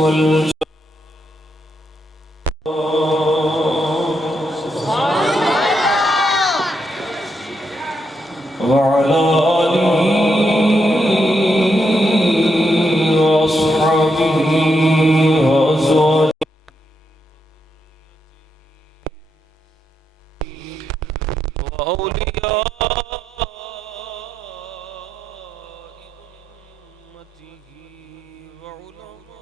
والجلال وعلى آله وأصحابه وأزواجه وأولياء أمته وعلماء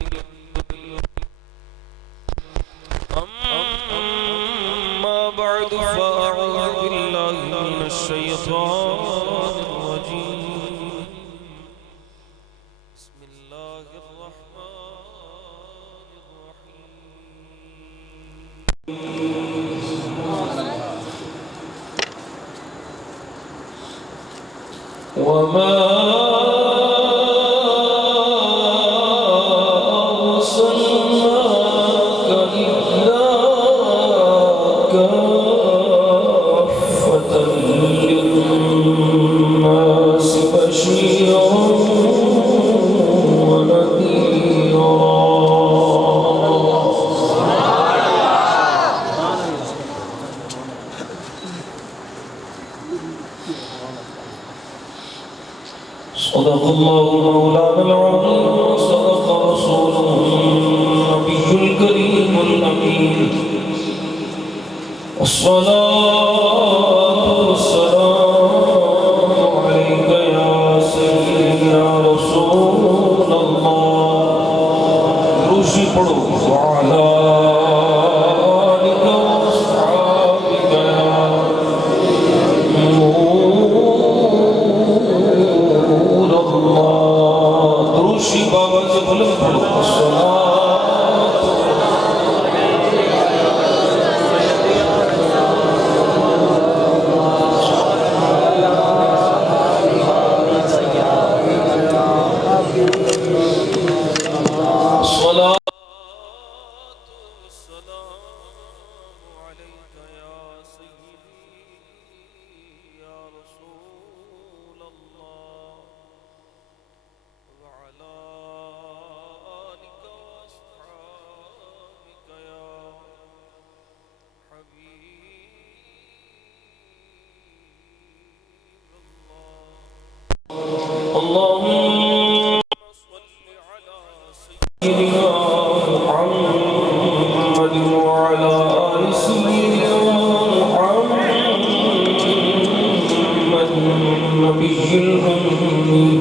ملته أما بعد فأعوذ بالله من الشيطان الرجيم بسم الله الرحمن الرحيم وما صدق الله مولانا العظيم وصدق رسوله النبي الكريم الأمين والصلاة والسلام عليك يا سيدي يا رسول الله روشي پڑھو وعلى آلك وأصحابك يا نور الله روشي بابا سے بلند پڑھو الصلاة اللهم صل على سيدنا محمد وعلى آل سيدنا محمد النبي الأمي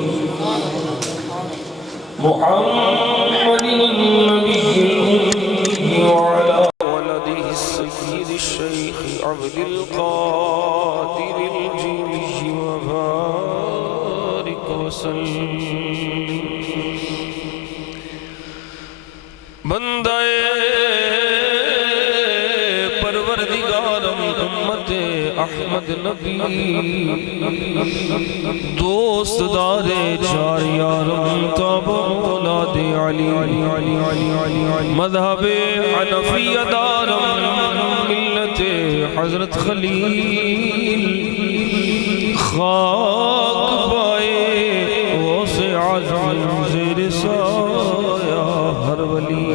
محمد النبي الأمي وعلى ولده السيد الشيخ عبد القادر الجيلي وبارك وسلم بندہ پروردگارم امت احمد نبی دوست دار چار یارم کعبہ اولاد علی مذہب حنفی دارم ملت حضرت خلیل خاک پائے غوث اعظم زیر سایہ ہر ولی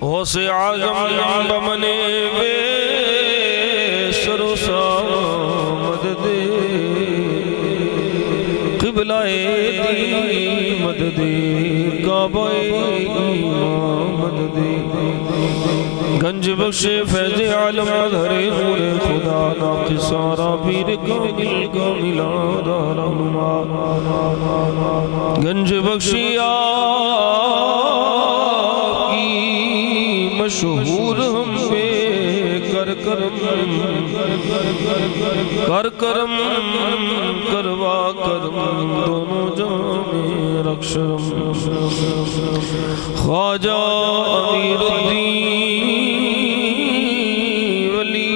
غوث اعظم بمنے بے سر و سامد دے قبلہ دی مدد کعبہ امامد دے گنج بخش فیض عالم دھر نور خدا ناقصارا پیر کامل کاملا دارا گنج بخشی آپ کی مشہور ہم پہ کر کرم کروا کرم دونوں جانے رکشرم خواجہ امیر الدین ولی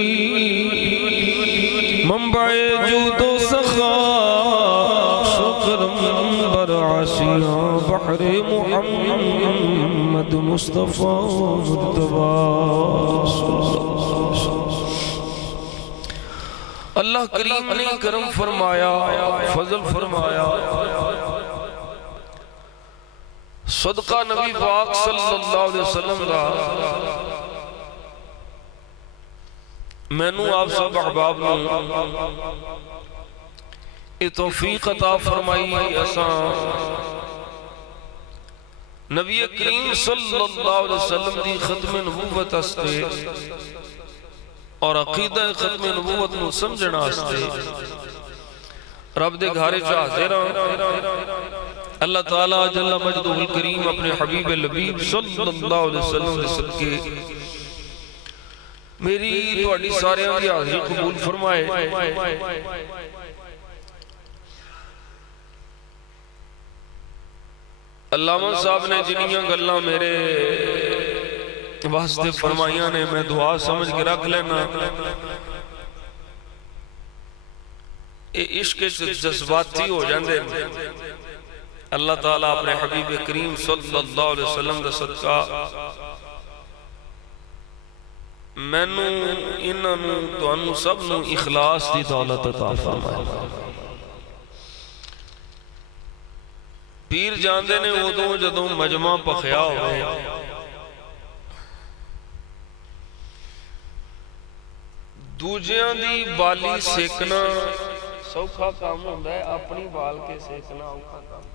منبع جود و سخا شکرم برعشیاں بحر محمد مصطفیٰ مجتبی اللہ کریم نے کرم فرمایا فضل فرمایا صدقہ نبی پاک صلی اللہ علیہ وسلم دا مینوں آپ سب احباب نوں اے توفیق عطا فرمائی اساں نبی کریم صلی اللہ علیہ وسلم دی ختم نبوت استے اور عقیدہ ختم نبوت نو سمجھنا استے رب دے گھارے حاضر اللہ تعالیٰ جل مجدہ الکریم اپنے حبیب لبیب صلی اللہ علیہ وسلم دے صدقے میری تواڈی سارے دی حاضری قبول فرمائے علامہ صاحب نے جنیاں گلاں میرے واسطے فرمائیاں نے میں دعا سمجھ کے رکھ لینا اے عشق جذباتی ہو جاندے اللہ تعالیٰ اپنے حبیب کریم صلی اللہ علیہ وسلم دا صدقہ مینوں انہاں نوں تانوں سب نوں اخلاص دی دولت عطا فرمائے پیر جاندے نے ادوں جدوں مجمع پخیا ہوئے دوجیاں دی بالی سیکنا سوکھا کام ہوندا ہے اپنی بال کے سیکنا اوکھا کام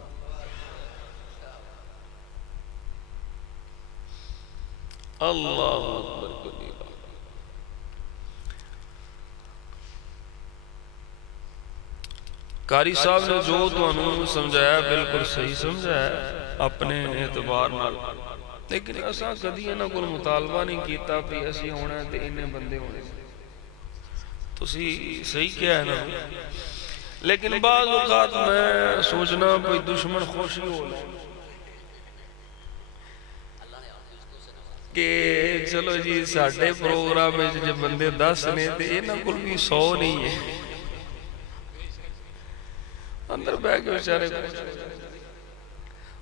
اللہ اکبر کبیرہ قاری صاحب نے جو تانوں سمجھایا بالکل صحیح سمجھایا اپنے اعتبار نال لیکن اساں کدی انہاں کول مطالبہ نہیں کیتا کہ اسی ہونا تے انہیں بندے ہونے تسی صحیح کیا ہے نا لیکن بعض اوقات میں سوچنا کوئی دشمن خوشی ہو کہ چلو جی ساڈے پروگرام میں جو بندے 10 نے تے انہاں کول بھی 100 نہیں ہے اندر بیٹھ کے بیچارے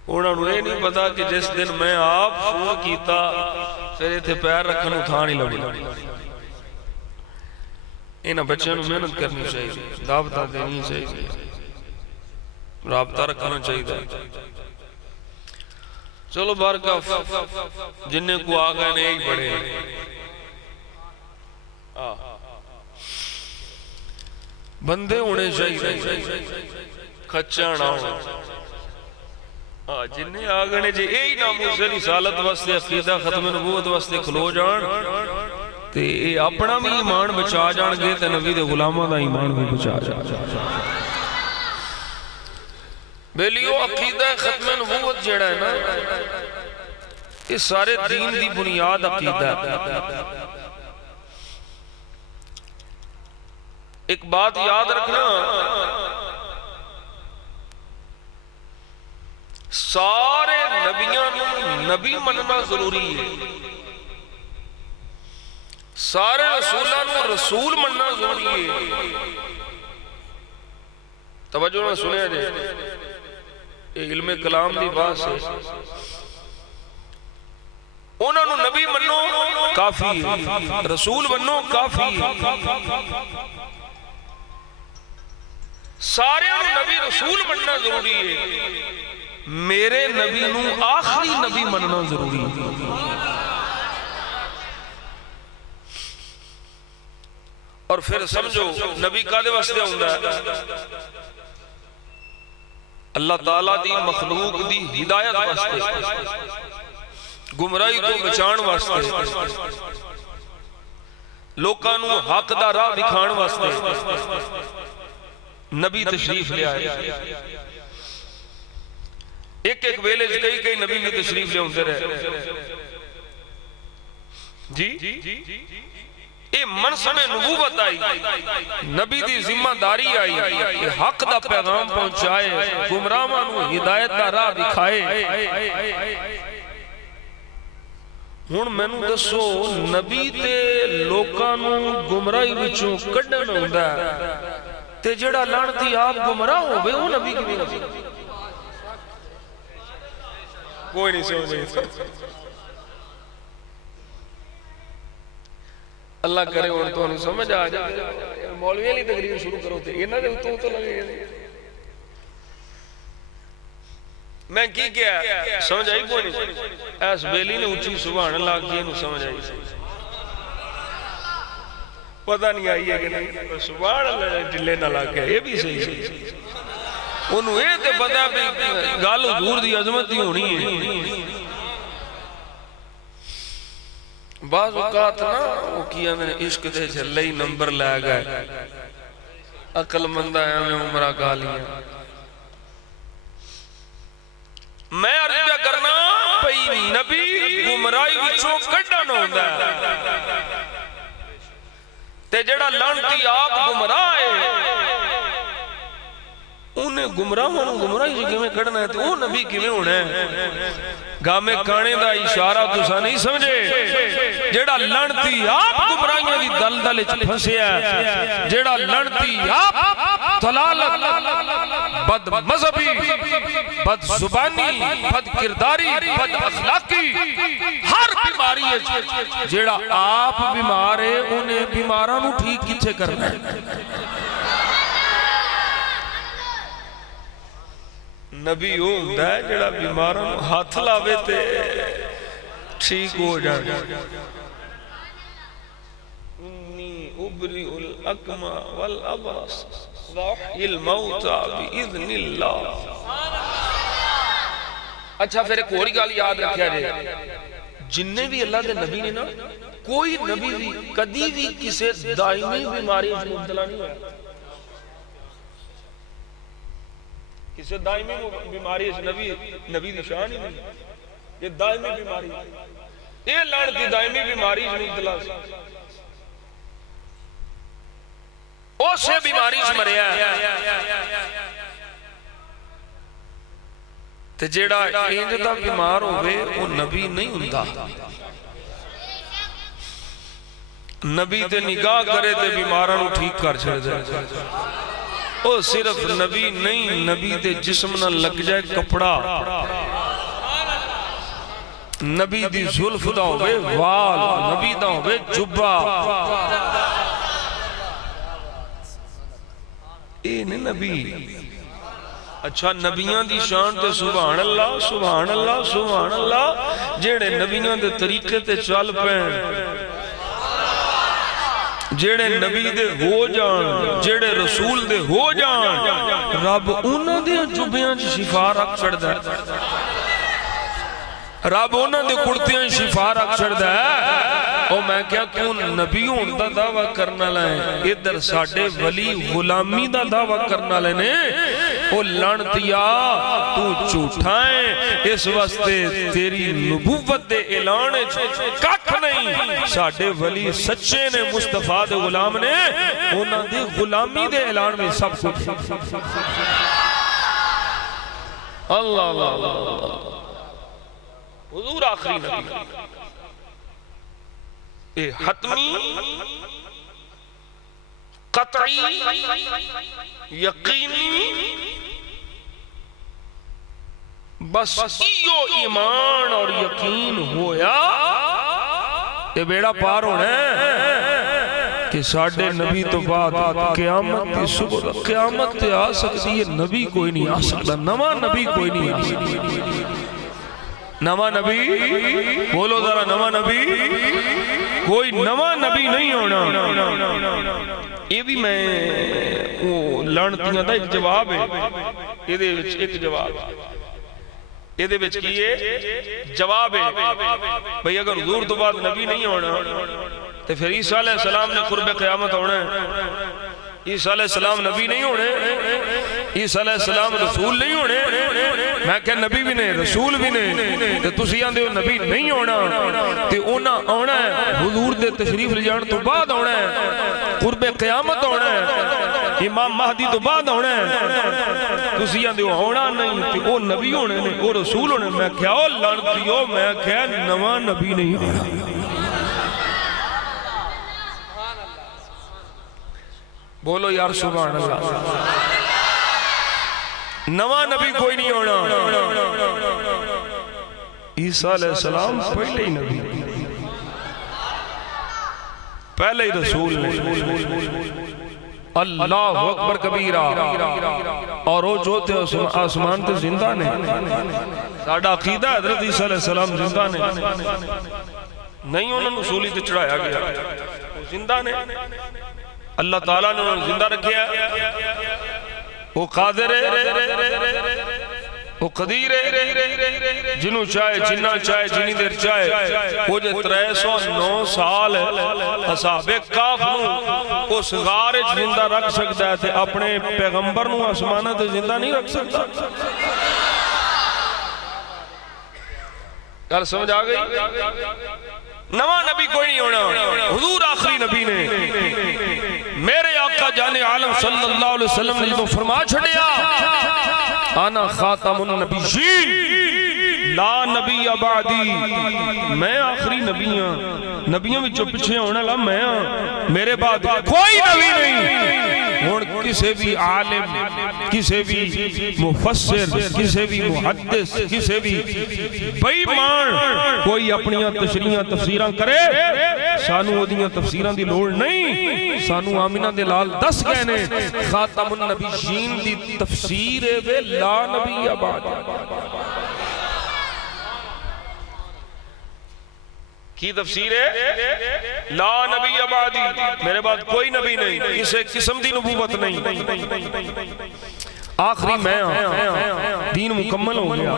انہوں نے نہیں پتا کہ جس دن میں آپ شروع کیتا پھر ایتھے پیر رکھن اٹھا نہیں لگی انہاں بچوں نے محنت کرنی چاہیے دعوتہ دینی چاہیے رابطہ رکھنا چاہیے چلو بارکاف جنہیں کو آگئے نے ایک بڑے بندے ہونے چاہیے کھچا نہ ہو جنہیں آگئے نے جی ایک ناموس رسالت واسطے عقیدہ ختم نبوت واسطے کھلو جان تے اپنا بھی ایمان بچا جان گے تے نبی دے غلامہ دا ایمان بھی بچا جان بیلیو عقیدہ ختم نبوت جڑا ہے نا اس سارے دین دی بنیاد عقیدہ ایک بات یاد رکھنا سارے نبیوں نبی مننا ضروری ہے سارے رسولوں رسول مننا ضروری ہے توجہ نہ سنے جے علم کلام دی بات ہے انہوں نے نبی منو کافی ہے رسول منو کافی ہے سارے نبی رسول مننا ضروری ہے میرے نبی نو آخری نبی مننا ضروری ہے اور پھر سمجھو نبی کادے واسطے ہوندا ہے اللہ تعالیٰ دی مخلوق دی ہدایت واسطے گمراہی تو بچان واسطے لوکاں نو حق دا راہ دکھان واسطے نبی تشریف لے آئے ایک ایک ویلے کئی نبی نے تشریف لے ہوندے رہے جی اے منصب نبوت آئی نبی دی ذمہ داری آئی کہ حق دا پیغام پہنچائے گمراہاں نو ہدایت دا راہ دکھائے ہن مینوں دسو نبی تے لوکاں نو گمراہی وچوں کڈھن ہوندا ہے تے جڑا لعنتی آپ گمراہ ہوے او نبی کیویں ہو کوئی نہیں سمجھے اللہ کرے اور تو انہوں سمجھ آ جائے مولوی علی تقریر شروع کرو تھے یہ نہ دے تو لگے میں کی کیا سمجھ آئی کوئی نہیں ایس بیلی نے اچھی سبحان اللہ کی انہوں سمجھ آئی پتہ نہیں آئی ہے کہ نہیں سبحان اللہ ڈلے نہ لاکھ ہے یہ بھی صحیح انہوں یہ تے پتہ بھی گال حضور دی عظمت دی ہونی ہے بعض اوقات نا وہ کیا میں نے عشق دے جھلے ہی نمبر لے گئے عقل مندہ ہے ہمیں عمرہ گالیاں میں عرض کرنا پئی نبی گمرائی وچوں کڈا نہ ہوندا ہے تے جڑا لعنتی آپ گمراہ ہے انہیں گمراہ ہونا گمراہی جی کیویں کڈنا ہے تے او نبی کیویں ہونا ہے گامے کانے دا اشارہ تساں نہیں سمجھے جڑا لعنتی آپ گمراہیاں دی دلدل وچ پھسیا ہے جڑا لعنتی آپ ضلالت بد مذہبی بد زبانی بد کرداری بد اخلاقی ہر بیماری ہے جڑا آپ بیمار ہے انہیں بیماراں نو ٹھیک کتھے کرنا ہے نبی ہو ہوندا ہے جڑا بیماراں نو ہاتھ لاوے تے ٹھیک ہو جائے انی ابری الاکمہ والابرس وحی الموتى بإذن اللہ اچھا پھر ایک اور گل یاد رکھیا جائے جننے بھی اللہ دے نبی نے نا کوئی نبی بھی کدی بھی کسے دائمی بیماری مبتلا نہیں ہوا کسے دائمی بیماری نبی دی شان ہی نہیں یہ دائمی بیماری یہ لعنتی دائمی بیماری مبتلا اسے بیماری سے مریا تے جیڑا انج دا بیمار ہوئے وہ نبی نہیں ہوندا نبی تے نگاہ کرے تے بیماراں نو ٹھیک کر چھڑ دے او صرف نبی نہیں نبی تے جسم نہ لگ جائے کپڑا نبی دی زلف دا ہوئے وال نبی دا ہوئے جبہ اے نبی اچھا نبیان دی شان تے سبحان اللہ سبحان اللہ سبحان اللہ جیڑے نبیان دے طریقے تے چل پین جیڑے نبی دے ہو جان جیڑے رسول دے ہو جان رب انہاں دے جبیاں شفا رکھ چھڑ دے رب انہاں دے کڑتیاں شفا رکھ چھڑ دے او میں کیا کون نبی ہون دا دعویٰ کرنا لائیں ادھر ساڑھے ولی غلامی دا دعویٰ کرنا لینے او لعنتیا تو چھوٹائیں اس واسطے تیری نبوت دے اعلانے ککھ نہیں ساڑھے ولی سچے نے مصطفیٰ دے غلام نے انہاں دے غلامی دے اعلان میں سب کچھ اللہ اللہ اللہ حضور آخری نبی اے حتمی قطعی یقینی بس ایو ایمان اور یقین ہویا اے بیڑا پار ہونا ہے کہ ساڑھے نبی تو بعد قیامت کی صبح قیامت تے آ سکتی ہے نبی کوئی نہیں آ سکتا نواں نبی کوئی نہیں آ سکتا نواں نبی بولو ذرا نواں نبی کوئی نواں نبی نہیں ہونا یہ بھی میں لعنتیاں دا ایک جواب ہے یہ دے وچ ایک جواب یہ دے وچ کیے جواب ہے بھئی اگر حضور تو بعد نبی نہیں ہونا تو پھر عیسیٰ علیہ السلام نے قرب قیامت ہونا ہے عیسیٰ علیہ السلام نبی نہیں ہونے عیسیٰ علیہ السلام رسول نہیں ہونے میں کہ نبی بھی نہیں رسول بھی نہیں تو تسی آندے ہو نبی نہیں ہونا تے اونا آنا ہے حضور دے تشریف لے جان تو بعد آنا ہے قرب قیامت ہونا ہے امام مہدی تو بعد ہونا ہے تسی آندے ہو ہونا نہیں تے او نبی ہونے نہیں او رسول ہونے میں کیا او لعنتیو میں کیا نواں نبی نہیں ہونا بولو یار سبحان اللہ نواں نبی کوئی نہیں ہونا عیسیٰ علیہ السلام پہلے ہی نبی، پہلے ہی رسول نے۔ اللہ اکبر کبیرہ، اور وہ جو تھے آسمان تے زندہ نے۔ ساڈا عقیدہ حضرت عیسیٰ علیہ السلام زندہ نے، نہیں انہوں نے سولی تے چڑھایا گیا، زندہ نے۔ اللہ تعالیٰ نے انہوں نے زندہ رکھیا، وہ قادر ہے، وہ قدیر ہے، جنہوں چاہے جنہ چاہے جنی دیر چاہے، وہ جو 309 سال ہے اصحاب کہف نو اس غار وچ زندہ رکھ سکتا ہے، تے اپنے پیغمبر نو آسمانہ تے زندہ نہیں رکھ سکتا۔ گل سمجھ آ گئی؟ نواں نبی کوئی نہیں ہونا، حضور آخری نبی نے۔ میرے آقا جان عالم صلی اللہ علیہ وسلم نے جو فرما چھڑیا، انا خاتم النبیین لا نبی بعدی، میں آخری نبی ہاں، نبیوں میں جو پیچھے ہونے لگا میں ہاں، میرے بعد کوئی نبی نہیں۔ اور کسی بھی عالم، کسی بھی مفسر، کسی بھی محدث، کسی بھی بے ایمان کوئی اپنی تشریحاں تفسیراں کرے، سانو اودیاں تفسیراں دی لوڑ نہیں۔ سانو آمینہ دے لال دس گئے نے خاتم النبیین دی تفسیر وے لا نبی بعد، کی تفسیر ہے لا نبی بعدی، میرے بعد کوئی نبی نہیں، اسے قسم دی نبوت نہیں، آخری میں دین مکمل ہو گیا،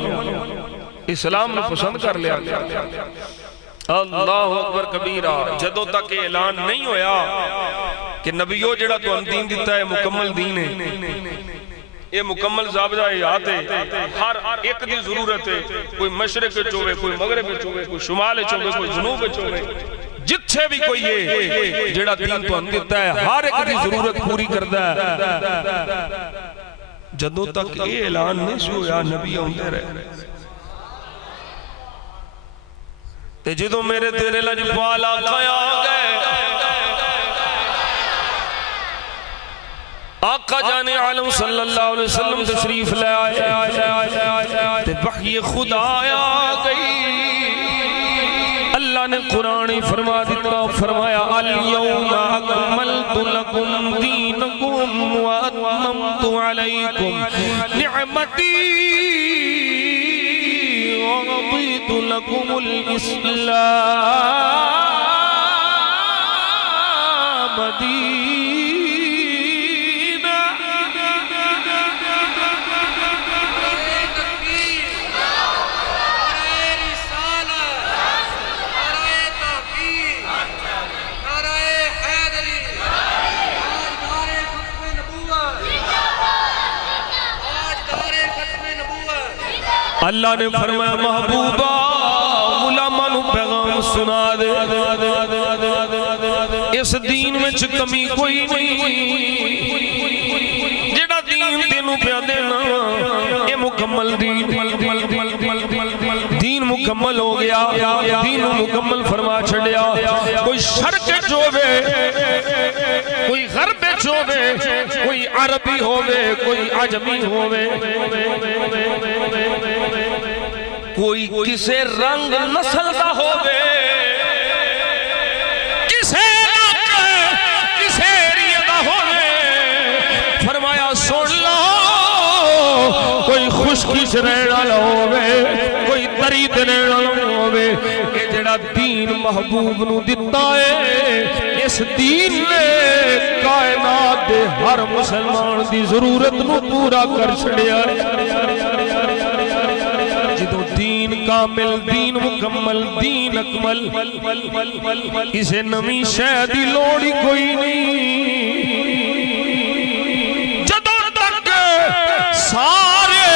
اسلام نے پسند کر لیا۔ اللہ اکبر کبیرہ، جدوں تک اعلان نہیں ہویا کہ نبیو جڑا تو ہم دین دیتا ہے مکمل دین ہے، یہ مکمل ضابطہ حیات ہے، ہر ایک دی ضرورت ہے، کوئی مشرق چوے، کوئی مغرب چوے، کوئی شمال چوے، کوئی جنوب چوے، جتھے بھی کوئی ہے جڑا دین تو ہم دیتا ہے ہر ایک دی ضرورت پوری کردہ ہے۔ جدوں تک یہ اعلان نہیں سو یا نبی ہوندے رہے، تے جدوں میرے تیرے لجپال آقا آ گئے، آقا جان عالم صلی اللہ علیہ وسلم تشریف لے آئے، تے وحی خدا آ گئی۔ اللہ نے قرآن فرما دیتا، فرمایا الیوم اکملت لکم دینکم واتممت علیکم نعمتی ورضیت لکم الاسلام دینا۔ اللہ نے فرمایا محبوبہ غلاماں نو پیغام سنا دے، اس دین میں کمی کوئی نہیں، جڑا دین تینوں پیا دینا یہ مکمل دین مکمل ہو گیا، دین مکمل فرما چھڑیا۔ کوئی شرق چوبے، کوئی غرب چوبے، کوئی عربی ہووے، کوئی عجمی ہووے، کوئی کسے رنگ نسل دا ہووے، کسے علاقے کسے ایریے دا ہووے، فرمایا سن لو، کوئی خشکی سے رہنا ہووے، کوئی تری تے رہنا ہووے، یہ جڑا دین محبوب نو دیتا ہے، اس دین نے کائنات دے ہر مسلمان دی ضرورت نو پورا کر چھڑیا۔ جدو دین کامل، دین مکمل، دین اکمل، اسے نمی شاید ہی لوڑی کوئی نہیں۔ جدو تک سارے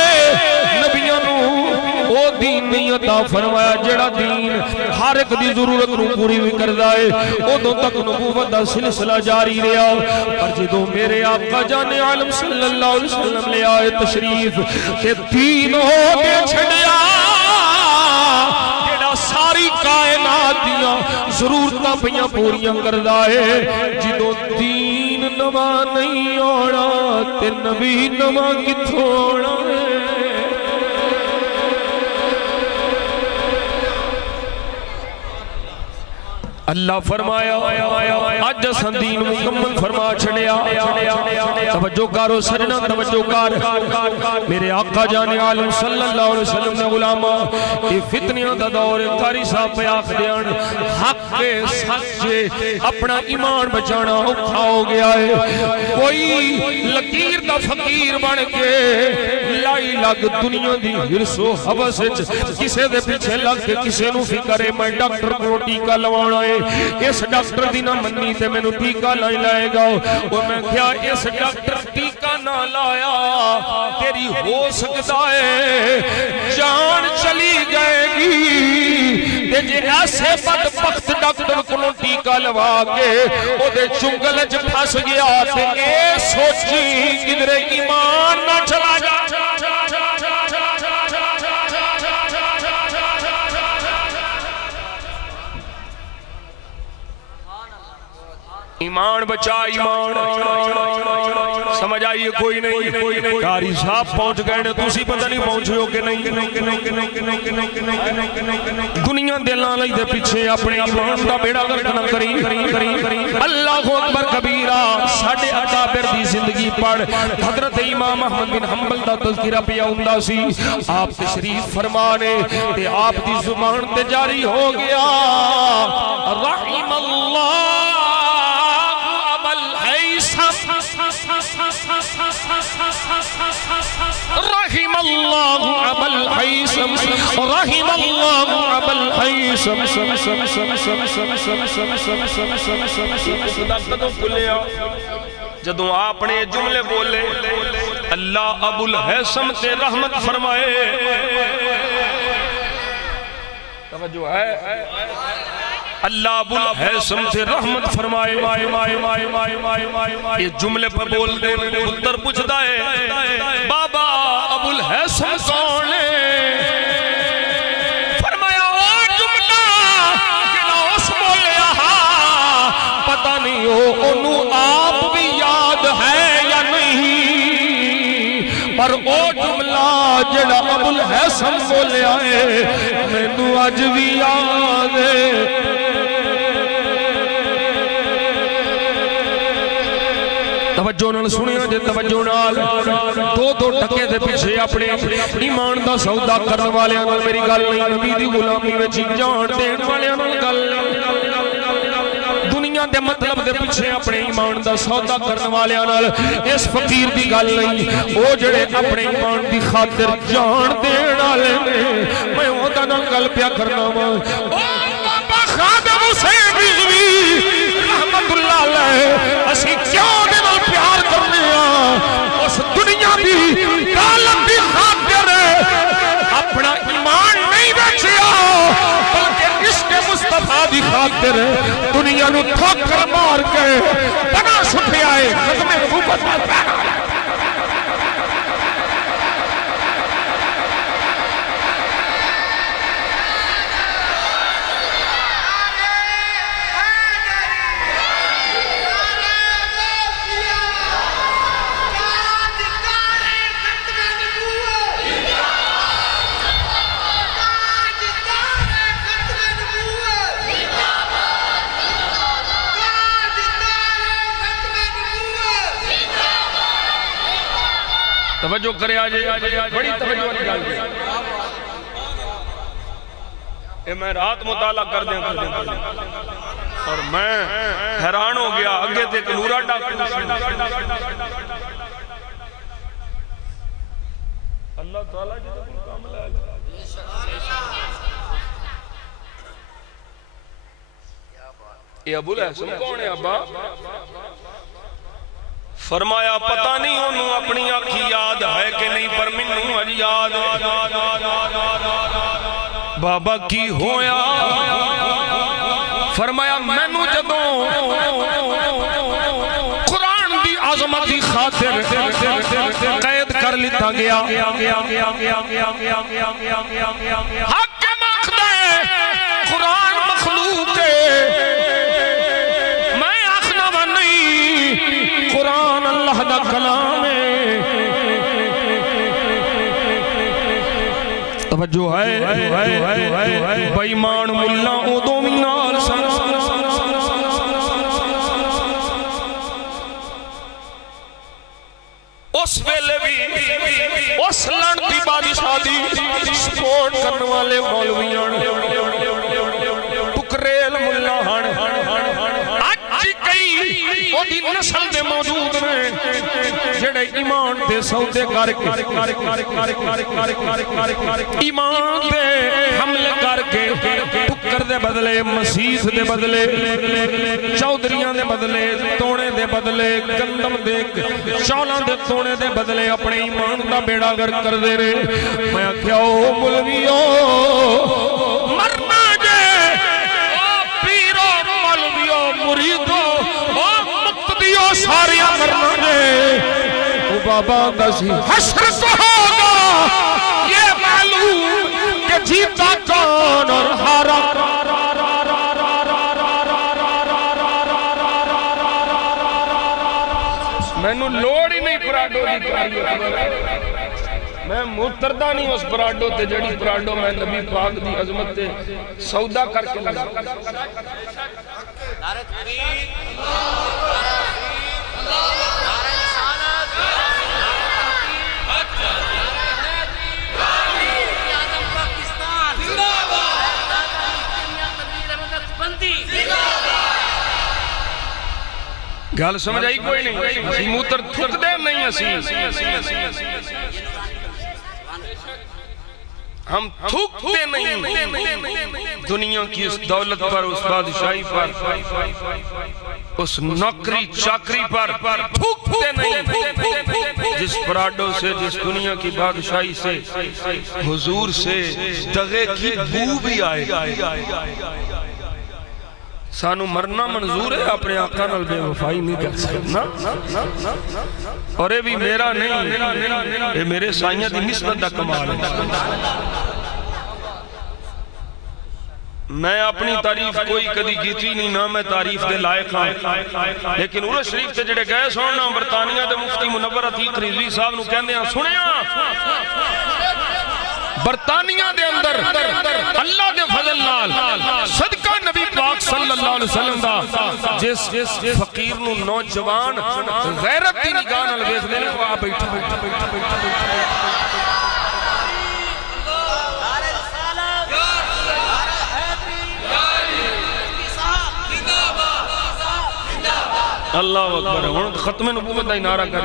نبیوں وہ دین نہیں عطا فرمایا جڑا دین ہر ایک دی ضرورت نو پوری بھی کردہ ہے، ادوں تک نبوت دا سلسلہ جاری رہا۔ پر جدو میرے آقا جان عالم صلی اللہ علیہ وسلم لے آئے تشریف، کہ دین ہو کے چھڑیا جڑا ساری کائنات دیاں ضرورتاں پیاں پوریاں کردہ ہے۔ جدو دین نواں نہیں آنا تے نبی نواں کتھوں آنا ہے؟ اللہ فرمایا اج اساں دین مکمل فرما چھڑیا توجہ کرو سجنا توجہ کر میرے آقا جان عالم صلی اللہ علیہ وسلم نے غلاماں یہ فتنیاں دا دور قاری صاحب پہ آکھ دیان حق کے سچ اپنا ایمان بچانا اوکھا ہو گیا ہے کوئی لکیر دا فقیر بن کے لائی لگ دنیا دی حرص و حوث وچ کسے دے پیچھے لگ کے کسے نو فکر ہے میں ڈاکٹر کو ٹیکا لوانا ہے اس ڈاکٹر دی نہ منی تے مینوں ٹیکا نہیں لائے گا وہ میں کیا اس ڈاکٹر ٹیکا نہ لایا تیری ہو سکتا ہے جان چلی جائے گی تے جے ایسے بدبخت ڈاکٹر کو ٹیکا لوا کے او دے چنگل وچ پھس گیا تے اے سوچی کدھر ایمان نہ چلا جا ایمان بچا ایمان سمجھ آئیے کوئی نہیں قاری صاحب پہنچ گئے نے تسی پتہ نہیں پہنچے ہو کہ نہیں دنیا دلاں لئی دے پیچھے اپنے ایمان دا بیڑا گرک نہ کری اللہ اکبر کبیرہ ساڈے اکابر دی زندگی پڑھ حضرت امام احمد بن حنبل دا تذکرہ پیا ہوندا سی آپ تشریف فرمانے تے آپ دی زبان تے جاری ہو گیا رحم اللہ رحم اللہ ابا الحیثم رحم اللہ ابا الحیثم جدوں آپ نے جملے بولے اللہ ابو الحیثم تے رحمت فرمائے توجہ ہے اللہ ابو الحیثم سے رحمت فرمائے یہ جملے پر بول دے پتر پوچھتا ہے بابا ابو الحیثم کون ہے فرمایا وہ جملہ جنہا اس بولیا پتہ نہیں ہو انہوں آپ بھی یاد ہے یا نہیں پر وہ جملہ جنہا ابو الحیثم بولیا ہے میں تو آج بھی یاد ہے توجہ نال سنیا جے توجہ نال دو ٹکے دے پیچھے اپنے ایمان دا سودا کرن والیاں نال میری گل نہیں نبی دی غلامی وچ جان دین والیاں نال گل دنیا دے مطلب دے پیچھے اپنے ایمان دا سودا کرن والیاں نال اس فقیر دی گل نہیں او جڑے اپنے ایمان دی خاطر جان دین والے نے میں اوندا نال گل پیا کرنا وا او بابا خادم حسین رضوی رحمت اللہ علیہ اسی کیوں پیار کرنے اس دنیا دی کالم دی خاطر اپنا ایمان نہیں بیچیا بلکہ عشق مصطفیٰ دی خاطر دنیا نو ٹھوکر مار کے بنا سٹھے آئے ختم نبوت میں پیغام توجہ کرے آجے بڑی توجہ والی گل ہے اے میں رات مطالعہ کر دیں اور میں حیران ہو گیا اگے تے کلورا ڈاکٹر اللہ تعالیٰ جی تو کوئی کام لے یہ ابو الحسن کون ہے ابا فرمایا پتہ نہیں انہوں اپنی آنکھی یاد ہے کہ نہیں پر منوں اج یاد بابا کی ہویا فرمایا مینوں جدوں قرآن دی عظمت دی خاطر قید کر لیتا گیا حاکم آخدا ہے قرآن مخلوق ہے قرآن اللہ دا کلام ہے توجہ ہے بے ایمان ملا ادوں بھی نال سن اس ویلے بھی اس لعنتی بادشاہ دی سپورٹ کرنے والے مولویاں ٹکریل ملا ہن اج کئی او دی نسل دے موجود نے جڑے ایمان دے سودے کر کے ایمان دے حملے کر کے ٹکر دے بدلے مسیح دے بدلے چودھریاں دے بدلے توڑے دے بدلے گندم دے چولاں دے توڑے دے بدلے اپنے ایمان دا بیڑا گر کر دے رہے میں کیا او مولویوں مرنا جے او پیرو مولویوں مریدوں او مقتدیوں ساریاں مرنا جے او بابا دسی حشر تو ہوگا یہ معلوم کہ جیتا کون اور ہارا میں نو لوڑ ہی نہیں پراڈو دی کاری میں متردہ نہیں اس پراڈو تے جڑی پراڈو میں نبی پاک دی عظمت تے سودا کر کے لگا نعرہ تکبیر گل سمجھ آئی کوئی نہیں اسی موتر تھک دے نہیں اسی ہم تھکتے نہیں دنیا کی اس دولت پر اس بادشاہی پر اس نوکری چاکری پر تھکتے نہیں جس پراڈو سے جس دنیا کی بادشاہی سے حضور سے دغے کی بو بھی آئے سانو مرنا منظور ہے اپنے آقا نال بے وفائی نہیں کر سکتا اور یہ بھی میرا نہیں یہ میرے سائیاں دی نسبت دا کمال ہے میں اپنی تعریف کوئی کدی کیتی نہیں نہ میں تعریف دے لائق ہاں لیکن عرش شریف تے جڑے گئے سننا برطانیہ دے مفتی منور عتیق رضوی صاحب نو کہندے ہیں سنیا برطانیہ دے اندر اللہ دے فضل نال صدقہ نبی پاک صلی اللہ علیہ وسلم دا جس فقیر نو نوجوان غیرت دی نگاہ نال ویکھ دے نے وہ آ بیٹھا اللہ اکبر ہن ختم نبوت دا نعرہ کر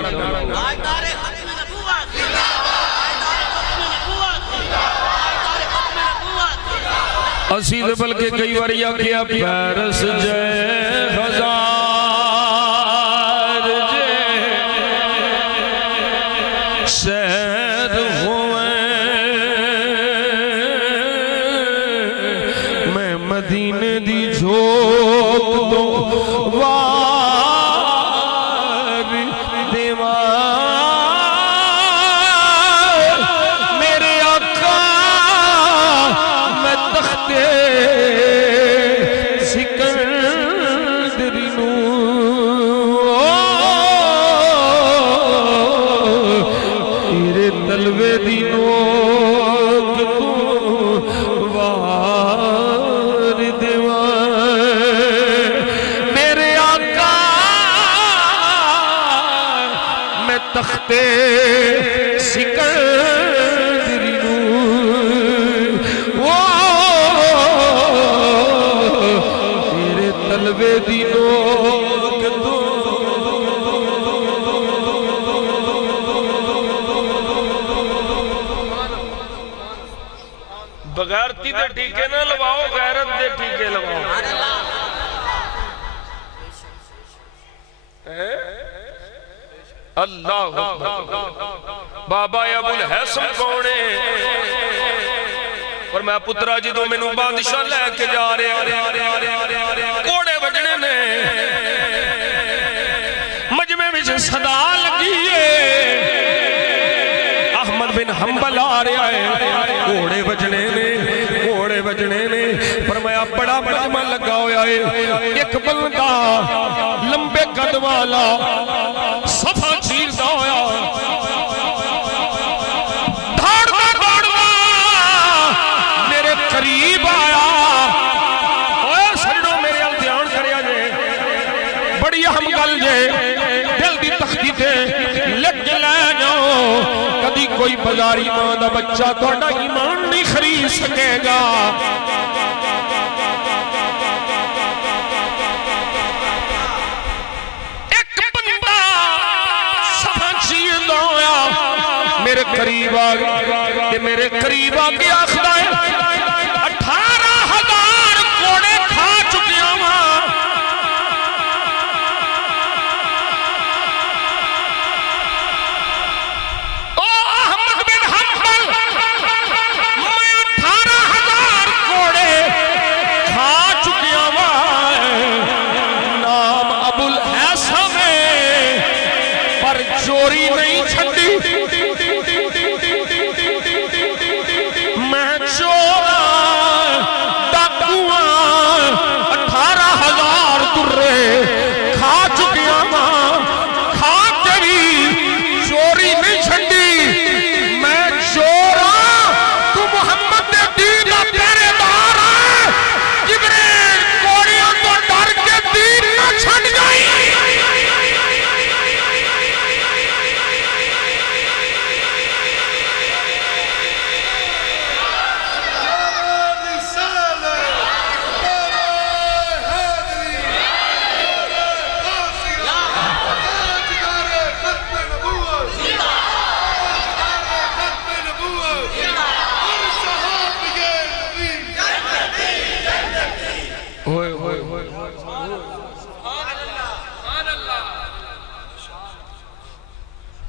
اسی دے بلکہ کئی واریا کیا پیرس جے ہزار جے شہد ہوئے میں مدینے دی جھوک دو وار دیوار میرے آقا میں تختے سکندری نو تیرے تلوے دی نوک تو وار دیوار میرے آقا میں تختے سکندری نو تیرے تلوے دی نوک تو بغیرتی دے ٹھیکے نہ لواؤ غیرت دے ٹھیکے لواؤ اللہ بابا ابو الحسن کونے اور میں پترا جی دو میں نو بادشاہ لے کے جا رہے کوڑے بجنے نے مجمع میں سے صدا لگی ہے احمد بن حنبل آ رہا ہے کوڑے بجنے نے فرمایا بڑا مجمع لگا ہویا ہے ایک بندہ لمبے قد والا صفا چیردہ ہویا دوڑنا میرے قریب آیا اوہ سنو میرے الدھیان کریا جے بڑی اہم گل جے دل دی تختی تے لگ لے کوئی بازاری ماں دا بچہ تھوڑا ایمان نہیں خرید سکے گا۔ ایک بندہ سفنچی دویا میرے قریب آگے، میرے قریب آگے آخدہ ہے 18,000 کوڑے کھا چکیا ماں۔ او احمد بن حنبل، میں 18,000 کوڑے کھا چکیا ماں۔ نام ابو الحسن ہے پر چوری نہیں چھڑی،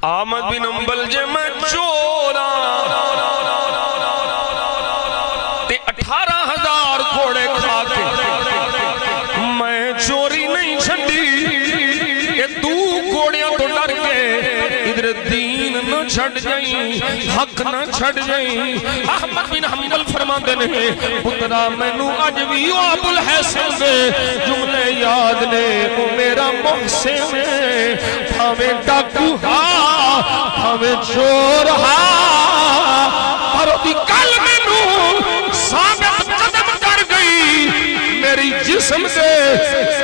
احمد بن حنبل جے میں چورا تے 18,000 کوڑے کھا کے میں چوری نہیں چھڑی، کہ تو کوڑیاں تو ڈر کے ادھر دین نہ چھڑ جائیں، حق نہ چھڑ جائیں۔ احمد بن حنبل فرماندے نے پترا مینوں اج وی ابو الحسن دے جملے یاد نے، او میرا محسن ہے، ہمیں ڈاکو ہمیں چور اور دی کل میں نو ثابت قدم کر گئی، میری جسم سے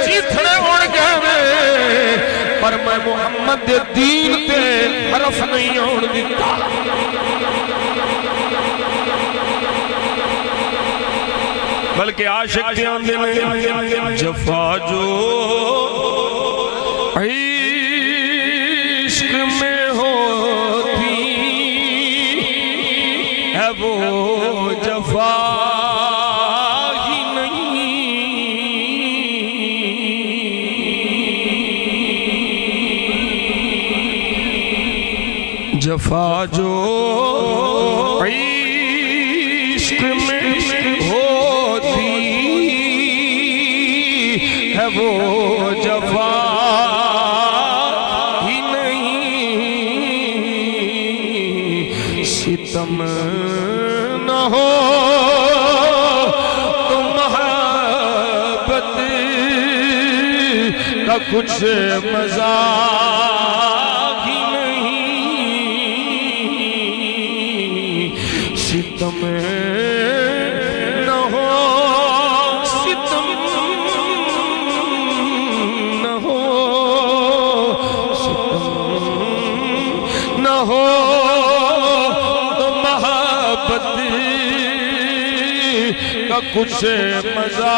چیتھڑے اڑ گئے، پر میں محمد دے دین تے حرف نہیں اڑ دیتا۔ بلکہ عاشق دیان دینے جفا جو عشق میں ہوتی ہے وہ جفا ہی نہیں، جفا جو عشق میں ہوتی ہے وہ جفا ہی نہیں، ستم نہ ہو تو محبت کا کچھ مزہ ہی نہیں، ستم نہ ہو، ستم نہ ہو، ستم نہ ہو تو محبت کا کچھ مزہ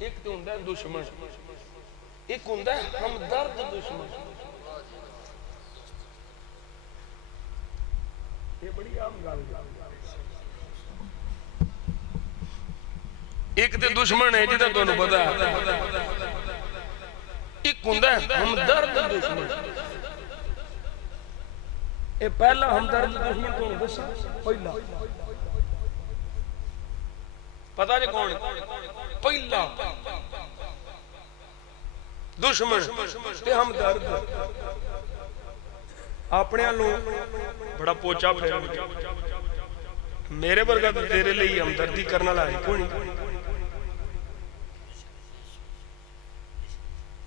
ایک تو ہندہ دشمن، ایک ہندہ ہمدرد دشمن۔ یہ بڑی عام گال ہے۔ ایک تے دشمن ہے جیتا تو انہوں پتا ہے، ایک ہندہ ہمدرد دشمن۔ یہ پہلا ہمدرد دشمن تو انہوں دسا پہلا پتا جے کون پہلا دشمن تے ہمدرد اپنے لوگ بڑا پوچا پھیر میرے برگا تو تیرے لئے ہمدردی کرنا لائے کونی۔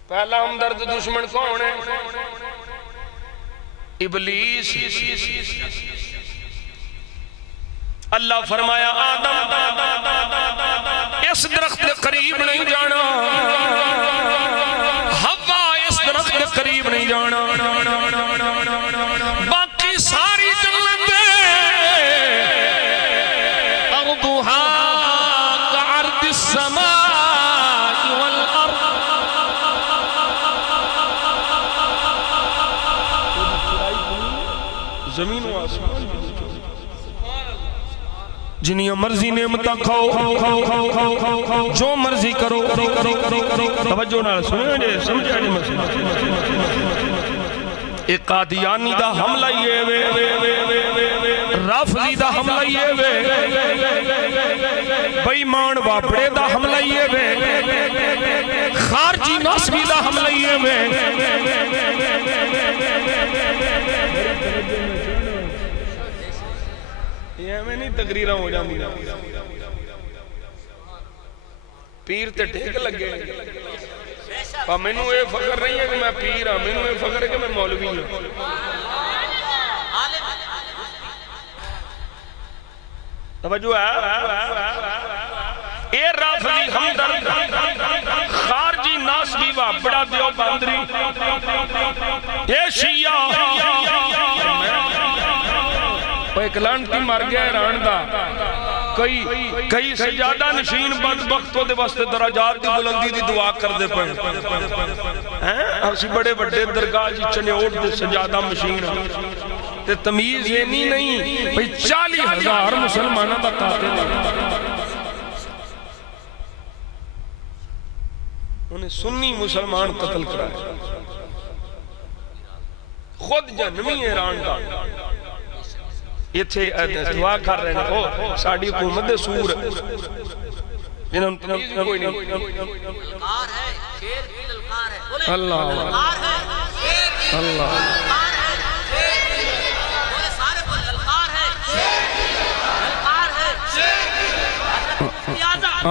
پہلا ہمدرد دشمن کون ہے؟ ابلیس۔ اللہ فرمایا آدم اس درخت کے قریب نہیں جانا، ہوا اس درخت کے قریب نہیں جانا، باقی ساری جنت ارضھا کعرض السماء والارض، زمین و آسمان جنیاں مرضی نعمتاں کھاؤ جو مرضی کرو، توجہ نال سنو جے سمجھا جے مسئلہ۔ ایک قادیانی دا حملہ یہ وے، رافضی دا حملہ یہ وے، بیمان واپڑے دا حملہ یہ وے، خارجی نصبی دا حملہ یہ وے۔ یہ میں نہیں تقریرہ ہو جاندی نا، پیر تے ٹھیک لگے پر میں نو اے فخر نہیں ہے کہ میں پیر ہاں، میں نو اے فخر ہے کہ میں مولوی ہوں۔ توجہ ہے اے رافضی ہمدرد خارجی ناسبی واپڑا دیو باندری اے شیعہ ایک لانتی مر گیا ایران دا، کئی سجادہ نشین بدبختوں دے واسطے درجات دی بلندی دی دعا کر دے پڑے، اسی بڑے بڑے درگاہ جی چنیوٹ دے سجادہ مشین تے تمیز یہ نہیں بھئی 40,000 مسلمانہ دا قاتل انہیں سنی مسلمان قتل کرائے، خود جنمی ایران دا یہ تھے دعا کر رہے ہیں ساڑھی حکومت دے سور جنہوں نے تمیز کوئی نہیں۔ اللہ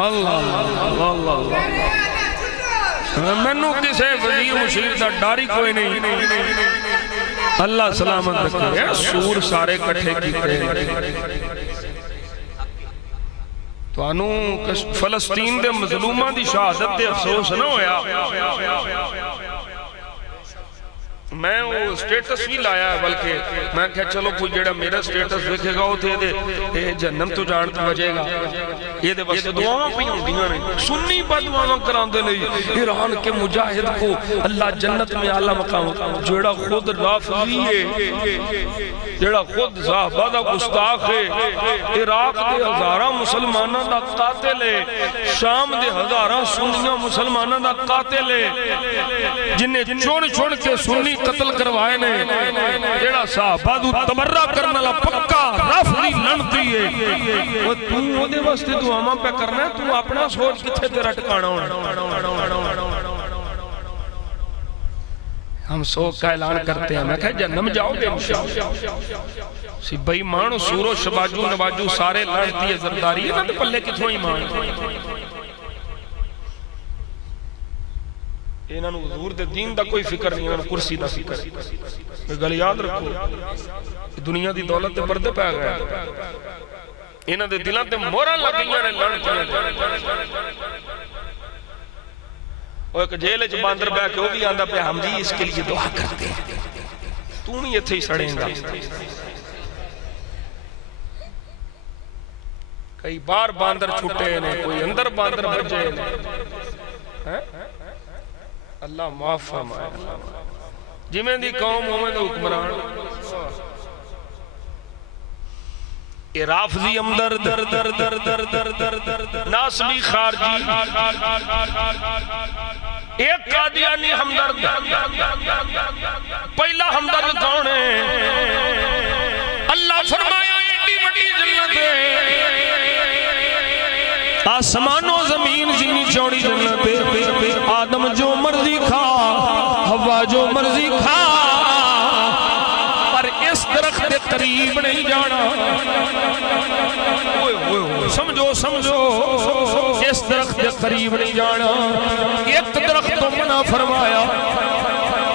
اللہ اللہ میں نو کسے وزیر مشیر دا ڈاری کوئی نہیں، اللہ سلامت رکھے، سور سارے کٹھے کیتے تو انو فلسطین دے مظلومہ دی شہادت دے افسوس نہ ہویا۔ میں وہ سٹیٹس بھی لایا ہے، بلکہ میں کہا چلو کوئی جڑا میرا سٹیٹس دیکھے گا وہ تھے دے جنم تو جانت بجے گا، یہ دے بس دعاوں پہ ہوں دیاں نہیں، سنی با دعاوں کران دے نہیں۔ ایران کے مجاہد کو اللہ جنت میں اعلیٰ مقام، جڑا خود رافضی ہے، جڑا خود صحابہ دا گستاخ ہے، عراق دے ہزاراں مسلمانہ دا قاتل ہے، شام دے ہزاراں سنیاں مسلمانہ دا قاتل ہے، جنہیں چھوڑ کے سنی قتل کروائے نے، جیڑا صحابہ دو تبرہ کرنا لا پکا رافضی لنتی ہے، وہ تو وہ دے واسطے دعاواں پہ کرنا ہے، تو اپنا سوچ کتھے تیرا ٹکانا ہونا۔ ہم سوک کا اعلان کرتے ہیں، میں کہا جنم جاؤ گے انشاءاللہ، سی بھائی مانو سورو شباجو نواجو سارے لڑتی ہے زرداری ہے نا، تو پلے کتھوں ایمان انہاں نو حضور دے دین دا کوئی فکر نہیں، انہاں نو کرسی دا فکر ہے۔ گل یاد رکھو دنیا دی دولت دے پردے پہ گیا، انہاں دے دلاں تے مورا لگیاں نے لڑتیاں۔ اور ایک جیل وچ باندر بیٹھ کے وہ بھی آندا پہ ہم جی اس کے لیے دعا کرتے ہیں، تو نہیں ایتھے ہی سڑیں گا۔ کئی بار باندر چھٹے نے، کوئی اندر باندر بجے نے، اللہ معاف فرمائے۔ جمیں دی قوم ہوئے دے حکمران، اے رافضی امدر در در در در در در در ناسبی خارجی، ایک قادیانی ہمدرد، پہلا ہمدرد کون ہے؟ اللہ فرمایا ایڈی بڑی جنت ہے، آسمان و زمین جنی چوڑی جنت ہے، آدم جو مرضی کھا، ہوا جو مرضی کھا، پر اس درخت کے قریب نہیں جانا۔ سمجھو اس درخت کے قریب نہیں جانا۔ ایک درخت تو منع فرمایا،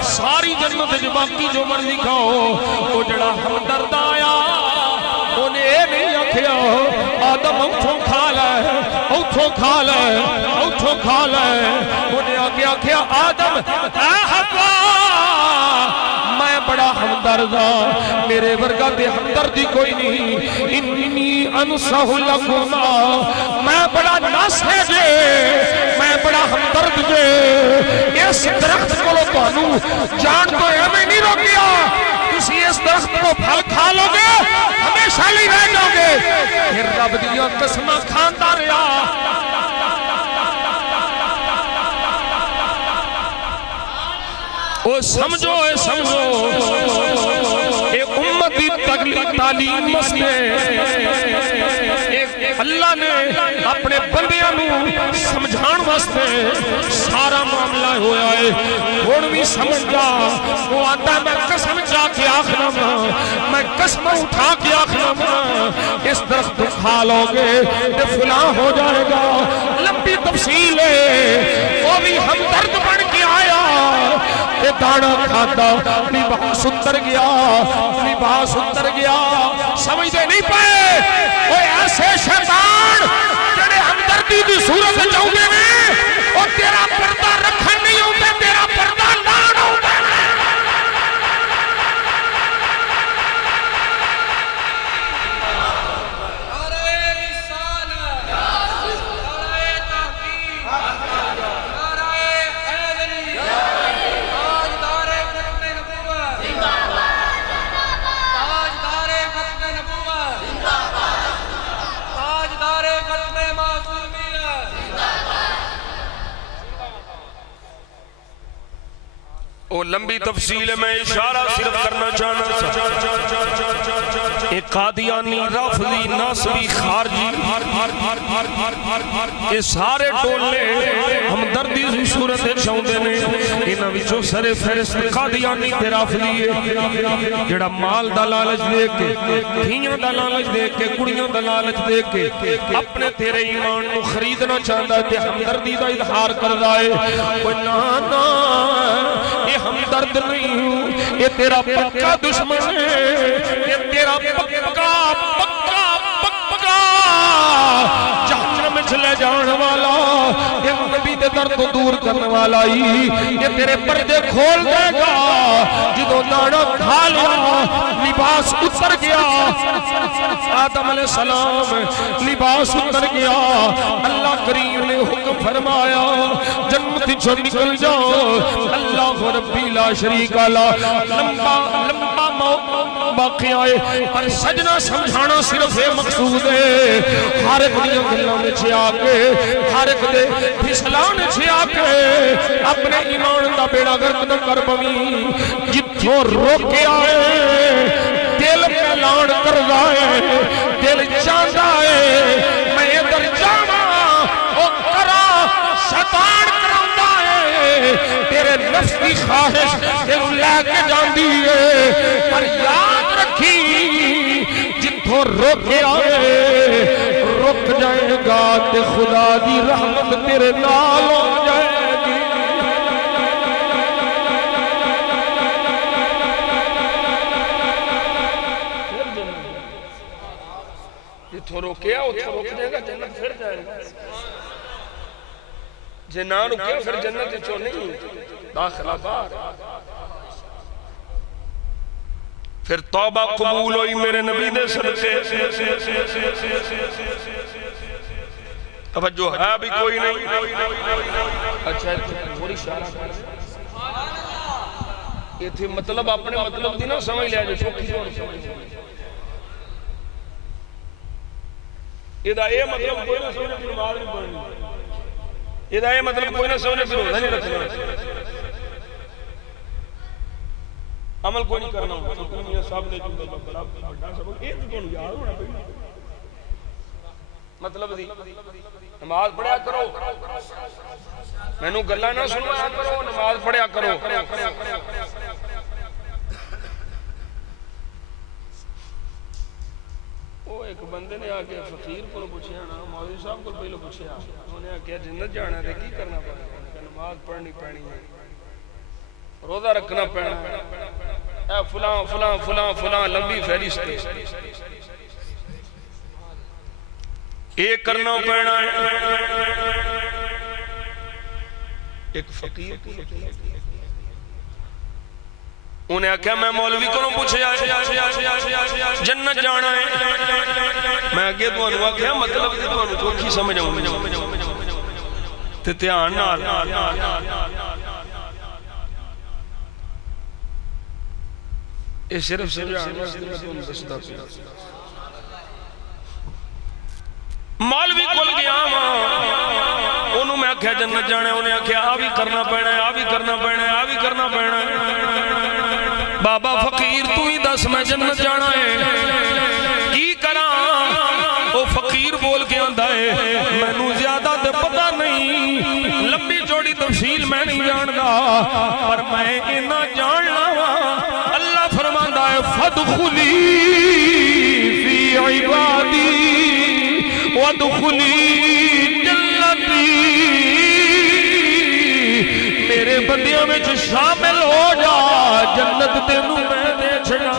ساری جنت جو باقی جو مرضی کھاؤ، وہ جڑا ہمدرد آیا انہیں نہیں آکھیا آدم اٹھوں کھا لے اٹھوں کھا لے اٹھوں کھا لے انہیں آگے کیا آدم اے حوا میں بڑا ہمدرد ہاں میرے ورگا تے ہمدردی کوئی نہیں انی انصح لکما میں بڑا ناصح جے میں بڑا ہمدرد جے اس درخت کو تانوں جان تو ہمیں نہیں روکیا تسی اس درخت کو پھل کھا لو گے ہمیشہ لی رہ جاؤ گے پھر رب دیا قسمہ کھانتا رہا او سمجھو اے سمجھو اے امتی تعلیم مسئلے اللہ نے اپنے بندیاں نو سمجھان واسطے سارا معاملہ ہویا ہے ہن بھی سمجھ جا وہ آتا میں قسم جا کے آخنا میں قسم اٹھا کے آخنا اس درخت کھا لو گے تے فلاں ہو جائے گا لمبی تفصیل ہے وہ بھی ہمدرد بن کے آیا تے دانا کھاتا لباس اتر گیا لباس اتر گیا سمجھتے نہیں پائے اوے ایسے شیطان جڑے ہمدردی دی صورت چاہتے ہیں اور تیرا پردہ رکھن نہیں ہوتے تیرا پردہ لان ہوتا ہے وہ لمبی تفصیل میں اشارہ صرف کرنا چاہنا ایک قادیانی رافضی ناصبی خارجی یہ سارے ٹولے ہمدردی سی صورت چاہتے نے انہاں وچوں سر فہرست قادیانی تے رافضی ہے جڑا مال دا لالچ دے کے دھیاں دا لالچ دے کے کڑیاں دا لالچ دے کے اپنے تیرے ایمان نو خریدنا چاہتا ہے تے ہمدردی دا اظہار کردا ہے کوئی نا یہ ہمدرد نہیں ہوں یہ تیرا پکا دشمن ہے یہ تیرا پکا پکا پکا جہنم میں چلے جان والا یہ نبی دے درد کو دور کرنے والا ہی یہ تیرے پردے کھول دے گا جدو دانا کھا لیا لباس اتر گیا آدم علیہ السلام لباس اتر گیا اللہ کریم نے حکم فرمایا جنت جو نکل جاؤ اللہ ربی لا شریک لا لمبا باقی آئے پر سجنہ سمجھانا صرف ہے مقصود ہے ہر ایک دیا گلوں نے چھیا کے ہر ایک دے پھسلانے چھیا کے اپنے ایمان دا بیڑا گرد نہ کر بمی جتوں روکے آئے دل پہلان کر رہے دل چاندہ ہے میں ادھر جانا او کرا شیطان کراندہ ہے تیرے نفس کی خواہش تیرے لے کے جان دیئے پر یاد رکھی جتوں روکے آئے رک جائے گا تے خدا دی رحمت تیرے نال ہو جائے گی جتوں روکے آؤ اتھوں روک جائے گا جنت پھر جائے گا جے نہ رکے پھر جنت چو نہیں داخلہ بار پھر توبہ قبول ہوئی میرے نبی دے صدقے توجہ ہے بھی کوئی نہیں اچھا تھوڑی اشارہ کر یہ تھی مطلب اپنے مطلب دی نہ سمجھ لیا جو چوکی جو سمجھ یہ دا یہ مطلب کوئی نہ سمجھے پھر نماز نہیں پڑھنی یہ دا یہ مطلب کوئی نہ سمجھے پھر روزہ نہیں رکھنا عمل کوئی نہیں کرنا ہوں میاں صاحب نے جو بڑا سبق ایک تو یاد ہونا پڑی مطلب دی نماز پڑھیا کرو میں نو گلہ نہ سنیا کرو نماز پڑھیا کرو وہ ایک بندے نے آکے فقیر کو پوچھیا نا مولوی صاحب کو پہلو پوچھیا انہوں نے کہا جنت جانا ہے کی کرنا پڑے گا نماز پڑھنی پڑنی ہے روزہ رکھنا پڑنا اے فلاں فلاں فلاں فلاں لمبی فہرست یہ کرنا پینا ہے. ایک فقیر انہیں آکھیا میں مولوی کو پوچھے جنت جانا ہے. میں اگے تو انہوں آکھیا مطلب تو انہوں چوکھی سمجھ آؤں تے دھیان نال یہ صرف مولوی کول گیا انہوں میں آکھیا جنت جانا ہے. انہیں آکھیا آ بھی کرنا پینا ہے, آ بھی کرنا پینا ہے, آ بھی کرنا پینا ہے. بابا فقیر تو ہی دس میں جنت جانا ہے کی کراں. وہ فقیر بول کے آندا ہے میں نو زیادہ تے پتہ نہیں, لمبی چوڑی تفصیل میں نہیں جاندا, پر میں اینا جاننا وا اللہ فرماندا ہے فادخلی فی عبادی وادخلی جنتی. میرے بندیاں میں شامل ہو جا, جنت تینوں میں دے چھڑا.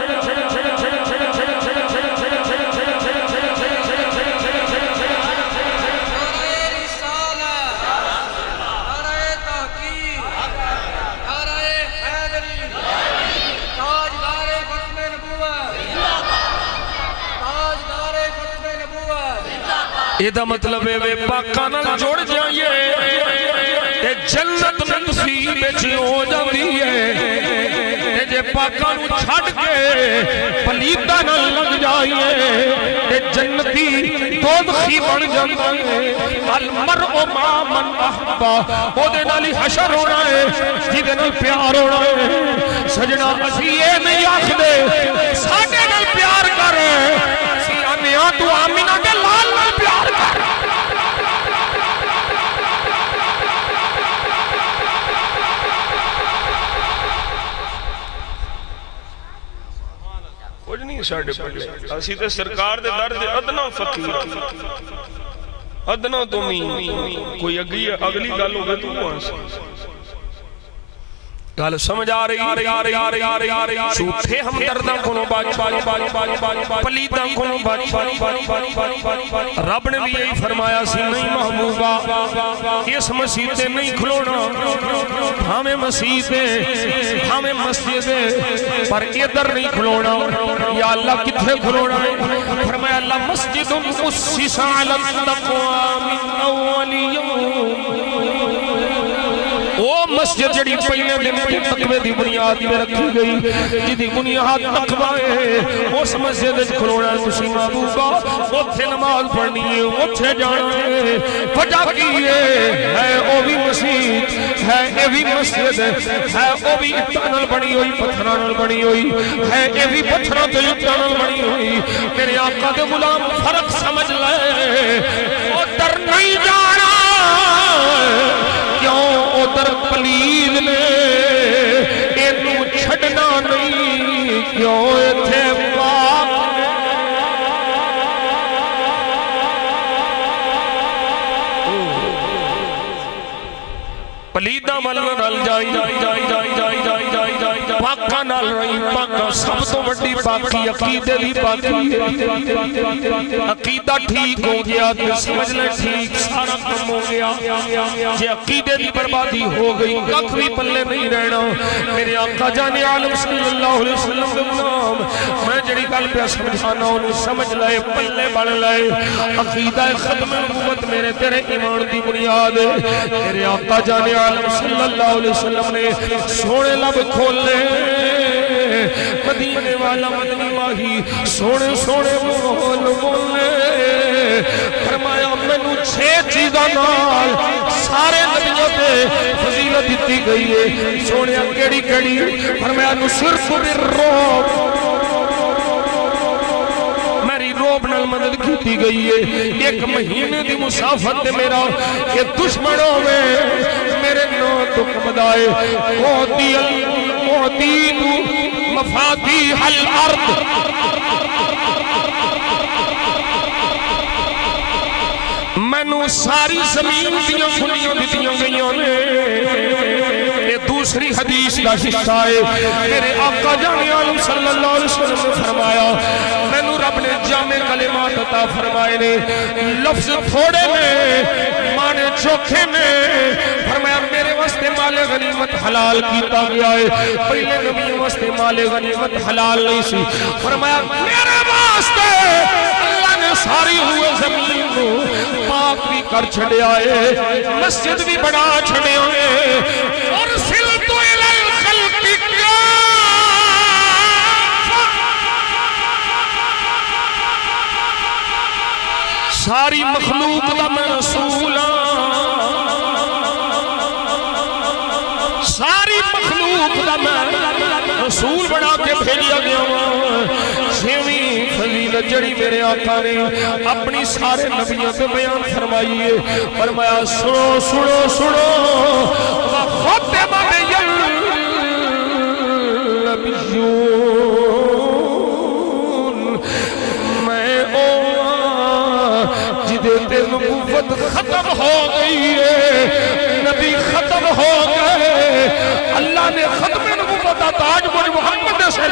یہ دا مطلب ہے وہ پاکاں نال جوڑ جائیے تے جنت نصیب وچ ہو جاندی ہے. تے جے پاکاں نو چھڈ کے پلیتاں نال لگ جائیے تے جنتی دوزخی بن جاندا ہے. المرء مع من احب, او دے نال ہی حشر ہونا ہے جدے نال پیار ہونا ہے. سجنا اسی یہ نہیں آکھدے ساڈے نال پیار کر, اسی آنے تو آمینہ دے لال نال پیار کر. کچھ نہیں ساڑھے پڑھے اسی تے سرکار دے در دے ادنا فقیر ادنا تمہیں کوئی اگلی گل ہو گئے تو کون سے گل سمجھ آ رہی سوٹھے ہمدرداں کونوں باج پلیتاں کونوں باج. رب نے بھی یہی فرمایا سی نہیں محبوبہ اس مسیح تے نہیں کھلونا, ہمیں مسیح تے ہمیں مسجد پر ادھر نہیں کھلونا. یا اللہ کتھے کھلونا ہے؟ فرمایا اللہ مسجد اسس علی التقوی من اول یوم. وہ مسجد جڑی پہلے دن تقوی دی بنیاد پہ رکھی گئی, جدی بنیاد تقوی ہے اس مسجد وچ کھلونا ہے. تسی محبوبہ اوتھے نماز پڑھنی ہے, اوتھے جانا ہے. وجہ کی ہے او بھی مسجد ہے, اے بھی مسجد ہے, او بھی اٹھاں نال بنی ہوئی پتھراں نال بنی ہوئی ہے, اے بھی پتھراں تے اٹھاں نال بنی ہوئی. میرے آقا دے غلام فرق سمجھ لے, ادھر نہیں جانا کیوں ادھر پلید نے اینو چھڑنا نہیں کیوں ایتھے پاک پلیدہ ملنا نال جائی پاکاں نال رہی. پاکاں سب تو بڑی پاکی عقیدے دی پاکی. عقیدہ ٹھیک ہو گیا تو سمجھ لیں ٹھیک سارا کم ہو گیا. جے عقیدے دی بربادی ہو گئی ککھ بھی پلے نہیں رہنا. میرے آقا جان عالم صلی اللہ علیہ وسلم کے غلام میں جڑی گل پہ سمجھانا انہوں سمجھ لائے پلے بڑھ لائے. عقیدہ ختم نبوت میرے تیرے ایمان دی بنیاد. میرے آقا جان عالم صلی اللہ علیہ وسلم نے سونے لب کھولے, مدینے والا مدنی ماہی سونے سونے بول بولے. فرمایا مینوں 6 چیزاں نال سارے نبیوں تے فضیلت دتی گئی ہے. سونے کیڑی کیڑی؟ فرمایا نصرت بالرعب, میری روب نال مدد کیتی گئی ہے. 1 مہینے دی مسافت تے میرا کہ دشمنوں میں میرے نو دکھ بدائے. معطیت مفاتیح الارض, مینوں ساری زمین دیاں کھلیاں دتیاں گئیاں نے. یہ دوسری حدیث کا حصہ ہے. میرے آقا جان عالم صلی اللہ علیہ وسلم نے فرمایا مینوں رب نے جامع کلمات عطا فرمائے نے، لفظ تھوڑے نے معنی چوکھے نے۔ فرمایا میرے واسطے مال غنیمت حلال کیتا گیا ہے، پہلے نبی واسطے مال غنیمت حلال نہیں سی۔ فرمایا میرے واسطے اللہ نے ساری ہوئے زمین کو پاک بھی کر چھڑیا ہے، مسجد بھی بڑا چھڑیا ہے۔ اور سلطو الی الخلق ساری مخلوق دا میں رسول ہاں، ساری مخلوق دا میں رسول بنا کے بھیجا گیا ہوں۔ چھویں فضیلت جڑی میرے آقا نے اپنی سارے نبیوں پہ بیان فرمائی ہے، فرمایا سنو سنو سنو وَخَتَمَ بِهِ النَّبِيُّونَ، میں تے نبوت ختم ہو گئی ہے، نبی ختم ہو گئے، اللہ نے ختم نبوت کا تاج مجھ محمد سے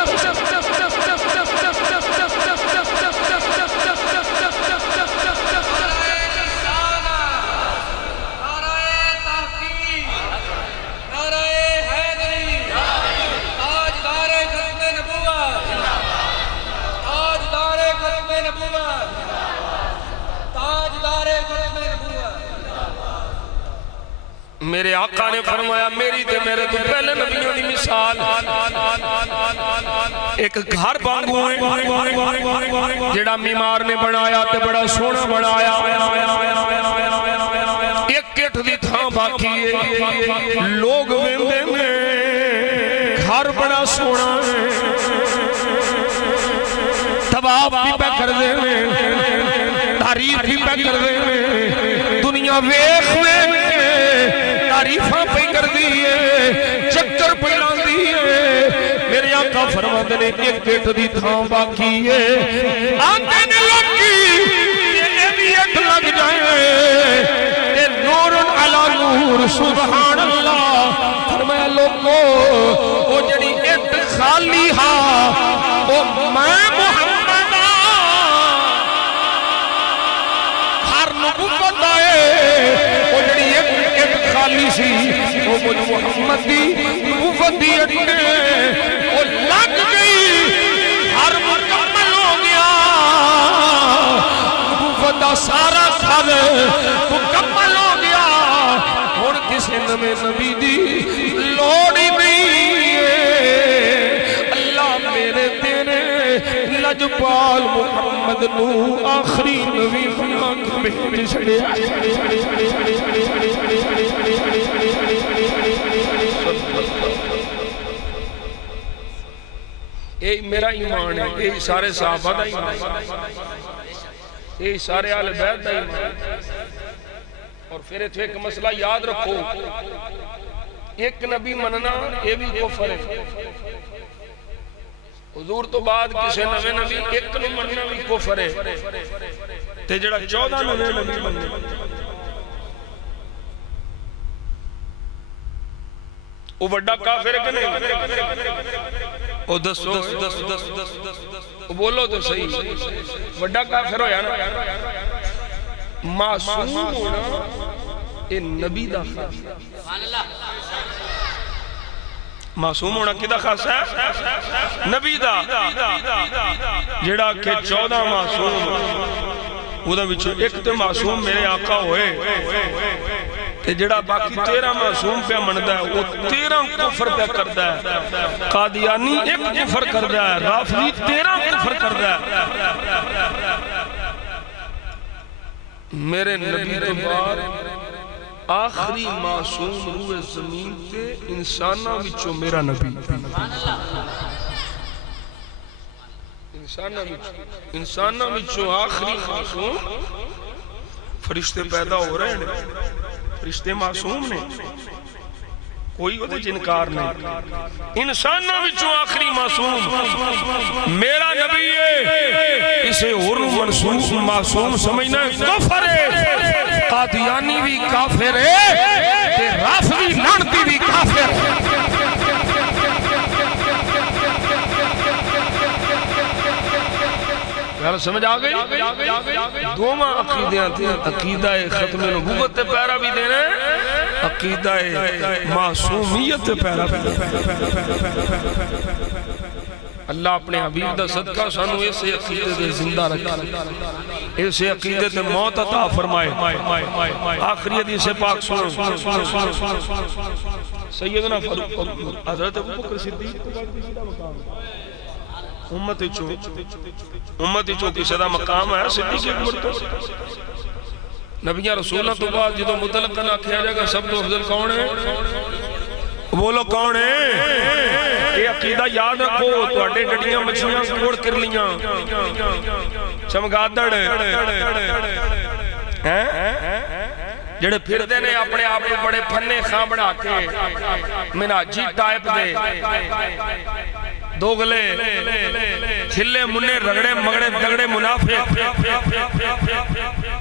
میرے آقا نے فرمایا میری تے میرے تو پہلے نبیوں دی مثال ایک گھر بانگو ہے جڑا بیمار نے بنایا تے بڑا سونا بنایا، ایک کٹ دی تھاں باقی ہے، لوگ ویندے نے گھر بڑا سونا ہے، طواف بھی پہ کر دے تعریف بھی پہ کر دے، دنیا ویکھ تعریفاں پہ کر دیئے، چکر پہ لان دیئے۔ میرے آقا فرماتے نے ایک گیٹ دی تھاں باقی ہے، آتے نے لگی یہ ایک لگ جائے، یہ نور علی نور سبحان اللہ۔ فرمایا لوگو وہ جڑی ایک خالی ہا وہ میں محمد ہر نبوت آئے، وہ جڑی ایک خالی سی وہ مجھ محمد دی نبوت دی اٹھے وہ لگ گئی، ہر مکمل ہو گیا، نبوت دا سارا سر مکمل ہو گیا، اور کسی نمیں نبی دی لوڑی نہیں ہے۔ اللہ میرے تیرے لجپال محمد نو آخری نبی بنا کے بھیج چھڑے۔ یہ میرا ایمان ہے، یہ سارے صحابہ دا ایمان ہے، یہ سارے اہل بیت دا ایمان ہے۔ اور پھر ایک مسئلہ یاد رکھو، ایک نبی مننا یہ بھی کفر ہے، حضور تو بعد کسی نوے نبی ایک نو مننا بھی کفر ہے، تے جڑا 14 نوے نبی مننے وہ بڑا کافر ہے کہ نہیں؟ او دسو بولو تو صحیح، بڑا کافر ہویا نا؟ معصوم ہونا یہ نبی دا خاص ہے، معصوم ہونا کی دا خاص ہے؟ نبی دا، جڑا کہ 14 معصوم وہ دا وچھو ایک تے معصوم میرے آقا ہوئے، جڑا باقی 13 معصوم پہ مندہ ہے وہ 13 کفر پہ کردہ ہے، قادیانی ایک کفر کردہ ہے، رافضی 13 کفر کردہ ہے۔ میرے نبی تو بعد آخری معصوم روح زمین تے انسانہ وچوں میرا نبی، انسانہ وچوں آخری معصوم۔ فرشتے پیدا ہو رہے ہیں، فرشتے معصوم نے، کوئی وہ انکار نہیں، انسانہ وچوں آخری معصوم میرا نبی ہے۔ اسے اور معصوم سمجھنا کفر ہے، قادیانی بھی کافر ہے، رافضی لعنتی بھی کافر ہے۔ گل سمجھ آ گئی دوواں عقیدیاں تھے عقیدہ ختم نبوت تے پیرا بھی دینا عقیدہ معصومیت تے پیرا بھی دینا اللہ اپنے حبیب دا صدقہ سانو ایسے عقیدے دے زندہ رکھے ایسے عقیدے تے موت عطا فرمائے آخری حدیث پاک سنو سیدنا حضرت ابو بکر صدیق امت چو کسی دا مقام ہے صدیق اکبر تو نبیاں رسولہ تو بعد جدو مطلق نہ کیا جائے گا سب تو افضل کون ہے بولو کون ہے یہ عقیدہ یاد رکھو تو اڈے ڈڑیاں مچھلیاں کوڑ کر لیاں چمگادڑ جڑے پھر دینے اپنے آپ کو بڑے پھنے خاں بڑھا کے مناجی ٹائپ دے دوگلے چھلے منے رگڑے مگڑے دگڑے منافق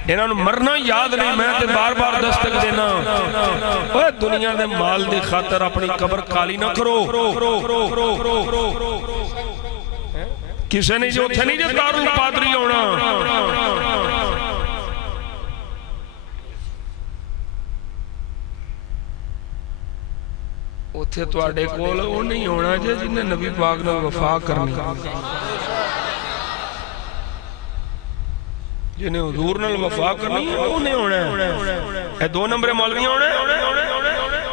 انہوں نے مرنا یاد نہیں میں تے بار بار دستک دینا اوہ دنیا دے مال دی خاطر اپنی قبر کالی نہ کرو کسے نہیں جو تھے نہیں جو دارو پادری ہونا اتھے تو آڈے کول وہ نہیں ہونا جے جنہیں نبی پاک نے وفا کرنی جنہیں حضور نے وفا کرنی وہ نہیں ہونا ہے اے دو نمبر مولوی ہونا ہے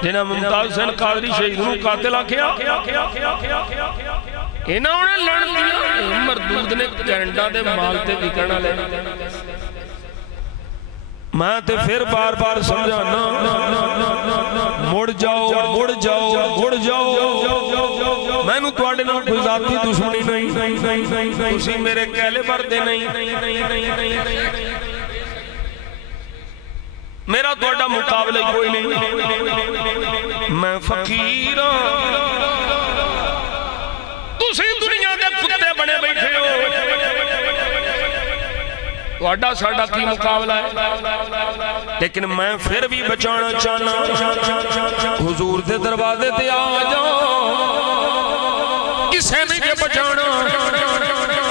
جنہیں ممتاز حسین قادری شہیدوں قاتل آکھیا انہاں ہونے لڑ دیا مردود نے کینڈا دے مالتے وکرنا لے میں تے پھر بار بار سمجھانا مڑ جاؤ میں نو تو آڈے نہ کوئی ذاتی دشمنی نہیں اسی میرے کہلے بردے نہیں میرا تو آڈا مقابلہ کوئی نہیں میں فقیر تسی دنیا دے کتے بنے بیٹھے ہو واڈا ساڈا کی مقابلہ ہے لیکن میں پھر بھی بچانا چاہنا حضور دے دروازے تے آ جاؤ کسے نہیں کے بچانا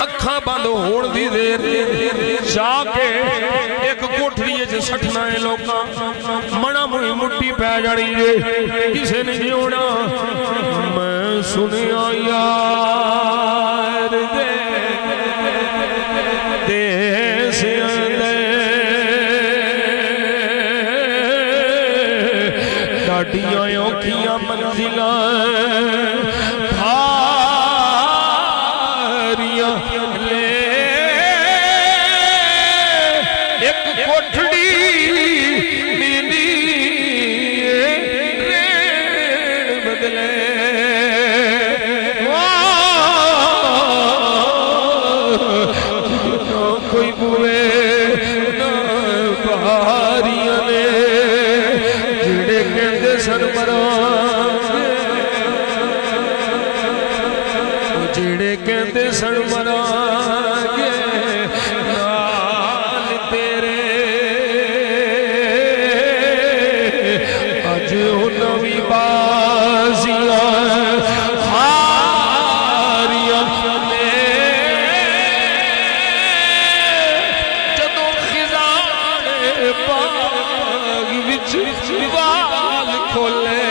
اکھاں بند ہون دی دیر جا کے ایک کوٹھری ہے جو سٹھنا ہے لوگاں منا موئی مٹی پہ جڑی ہے کسے نہیں ہونا میں سنیا یار دے ڈاڈیاں کیا منزلہ بھاریاں لے ایک کوٹھڑی ملی ریڑ بدلے کوئی بوئے نہ بھاریاں لے جڑے کہندے سن مرانگے نال تیرے اج نویں بازیاں ہاریاں نے جدوں خزان باغ وچ وال کھولے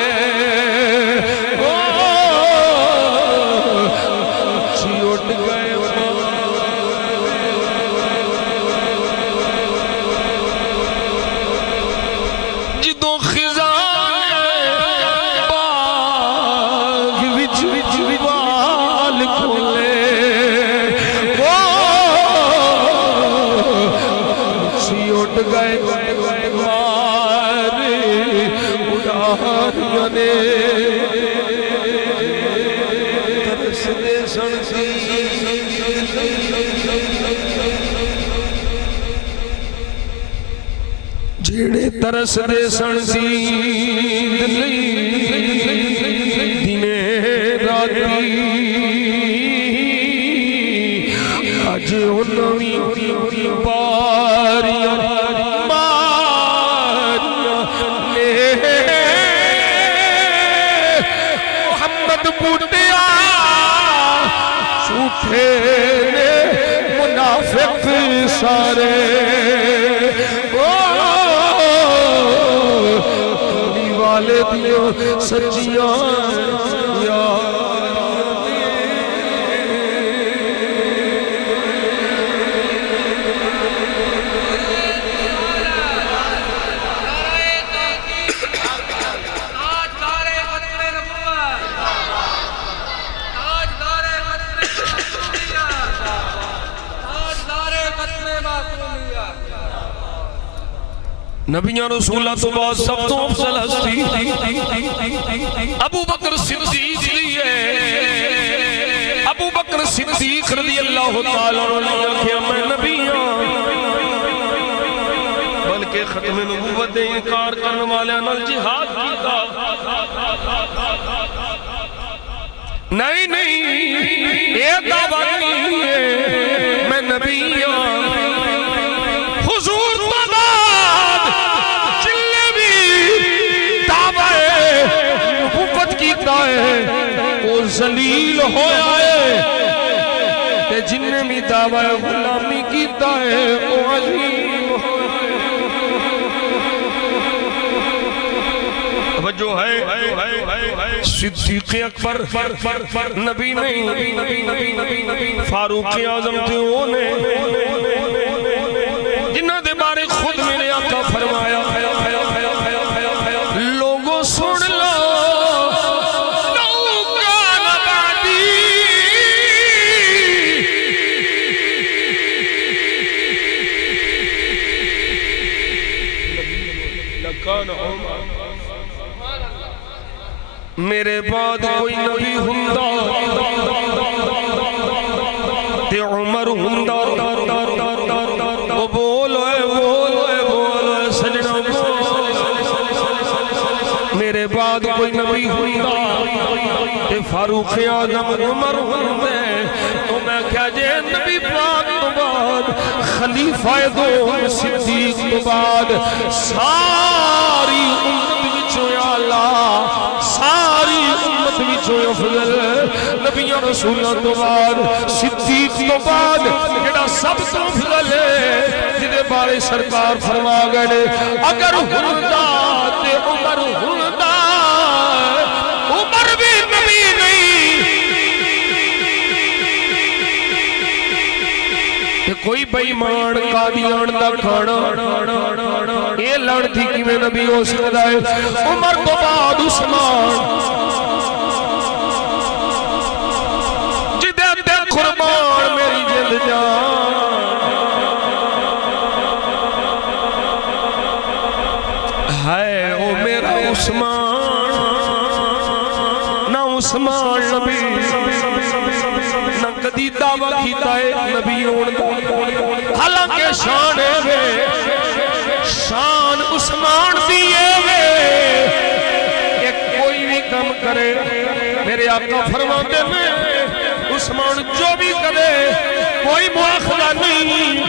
جڑے ترس دے سن زید دنے راتی اج انویں باریاں ماریاں لے محمد بوٹیا جھوٹے نے منافق سارے والے دیو سچیاں نبیاں رسولہ تو بعد سب تو افضل ہستی ابو بکر صدیق لیے ابو بکر صدیق رضی اللہ تعالیٰ عنہ کہ میں نبیاں بلکہ ختم نبوت دے انکار کرنے والے نال جہاد کیتا نہیں یہ دعویٰ نہیں ہے میں نبیاں حضور وہ ذلیل ہویا ہے تے جن نے بھی دعوی غلامی کیتا ہے وہ عظیم توجہ ہے صدیق اکبر نبی نہیں فاروق اعظم تھے انہیں جنہ دے بارے خود میرے آقا فرمایا لوگوں سن لو میرے بعد کوئی نبی ہوندا تے عمر ہوندا او بول سجنا میرے بعد کوئی نبی ہوندا تے فاروق اعظم عمر ہوندے تو میں کیا جے نبی پاک تو بعد خلیفہ دو صدیق تو بعد ساری امت وچوں یا اللہ ساری امت وچوں افضل نبیاں رسولاں تو بعد صدیق تو بعد جڑا سب تو افضل ہے جدے بارے سرکار فرما گئے اگر ہوندا تے عمر ہوندا عمر بھی نبی نہیں تے کوئی بے ایمان قادیان دا کھانا یہ لڑ تھی کہ میں نبی ہو سکتا ہے عمر تو بعد عثمان جدے تے قربان میری جلد جان ہے او میرا عثمان نہ عثمان نبی نہ کدی دعویٰ کیتا ہے نبی ہون دا حالانکہ شان ہے شان عثمان دیئے وے کہ کوئی بھی کم کرے میرے آقا فرماتے ہیں عثمان جو بھی کرے کوئی مواخذہ نہیں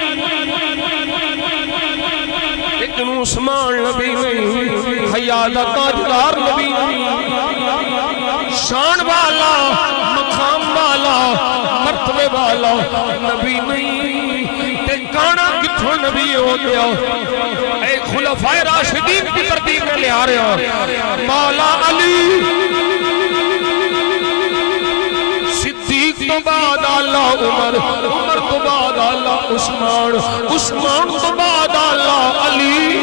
لیکن عثمان نبی نہیں حیات تاجدار نبی نہیں شان والا مقام والا مرتبے والا نبی نہیں تے کانا کتھوں نبی ہو گیا اے خلفائے راشدین کی ترتیب میں لے آ رہے ہیں مولا علی صدیق تو بعد اللہ عمر عمر تو بعد اللہ عثمان عثمان تو بعد اللہ علی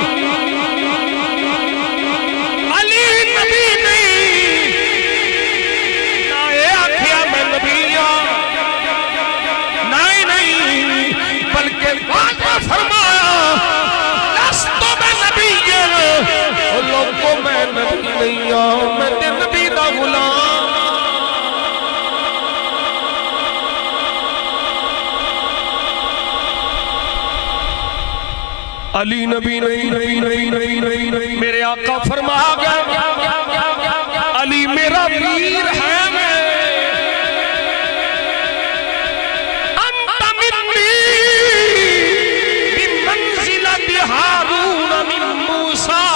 علی نبی نہیں نہ اے آکھیا میں نبی نہیں بلکہ واضح فرمایا لستو میں نبی لوگوں میں نبی نہیں میں تے نبی دا غلام علی نبی نہیں میرے آقا فرما گیا علی میرا ویر ہے انت منی بمنزلت ہارون من موسیٰ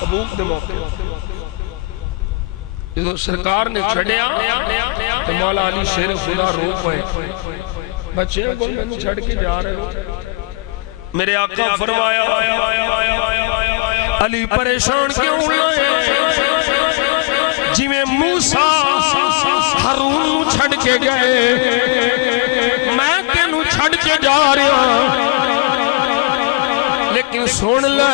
تبوک دے موقع جدو سرکار نے چھڑیا تو مولا علی شیر خدا رو پائے بچے کو میں چھڑ کے جا رہے ہو میرے آقا فرمایا علی پریشان کیوں لائے جی میں موسیٰ ہارون چھڑ کے گئے میں تینوں چھڑ کے جا رہا لیکن سن لے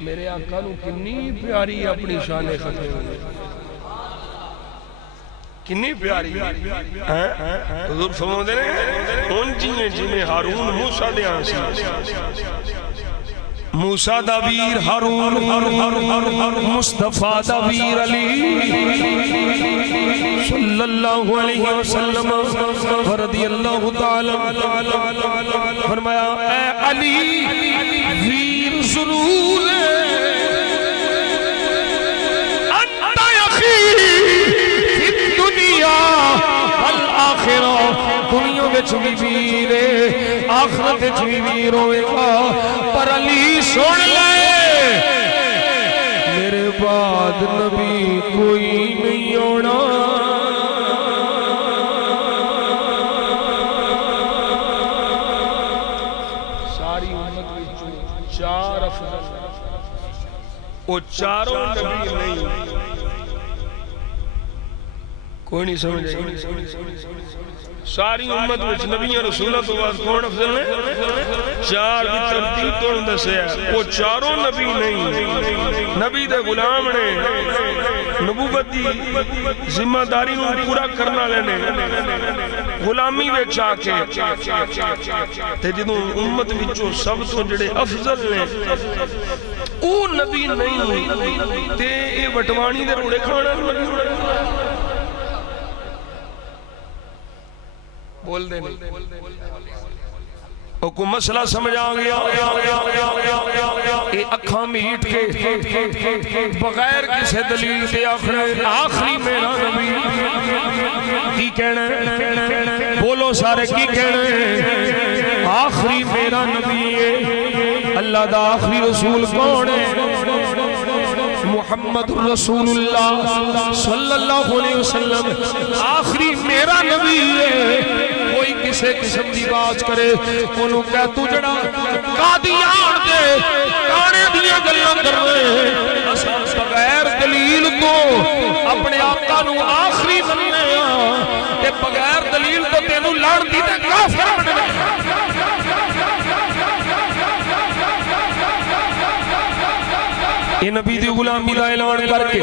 میرے آقا نو کنی پیاری اپنی شان ختم کنی پیاری حضور فرماتے ہیں ان جنہیں ہارون موسیٰ دے آنسی موسیٰ دا ویر ہارون مصطفیٰ دا ویر علی صلی اللہ علیہ وسلم ورضی اللہ تعالی فرمایا اے علی ویر ضرور انت یخی فی الدنیا والآخرہ دنیا میں چھوی ویرے آخرت چھوی ویر ہوئے گا پر علی سن لے میرے بعد نبی کوئی نہیں ہونا ساری امت میں چار افضل وہ چاروں نبی نہیں کوئی نہیں سمجھے ساری امت وچ نبیاں رسولہ تو بعد کون افضل ہے چار بھی ترتیب تو اندس ہے وہ چاروں نبی نہیں نبی دے غلام نے نبوت دی ذمہ داری نو پورا کرنا لینے غلامی وچ آ کے تے جدوں امت وچوں سب تو جڑے افضل نے او نبی نہیں تے اے وٹوانی دے روڑے کھانا بول دے نہیں کو مسئلہ سمجھ آ گیا اے اکھاں میٹ کے بغیر کسی دلیل دے آخری میرا نبی کی کہنا ہے بولو سارے کی کہنا ہے آخری میرا نبی ہے اللہ دا آخری رسول کون ہے محمد رسول اللہ صلی اللہ علیہ وسلم آخری میرا نبی ہے کوئی کسے قسم دی بات کرے انہوں کہہ تو جڑا قادیان دے کانے دیا گلیاں کر رہے ہیں اساں بغیر دلیل تو اپنے آقا نو آخری بننے تے بغیر دلیل تو تینوں لڑ دی تے کافر بننے یہ نبی دی غلامی دا اعلان کر کے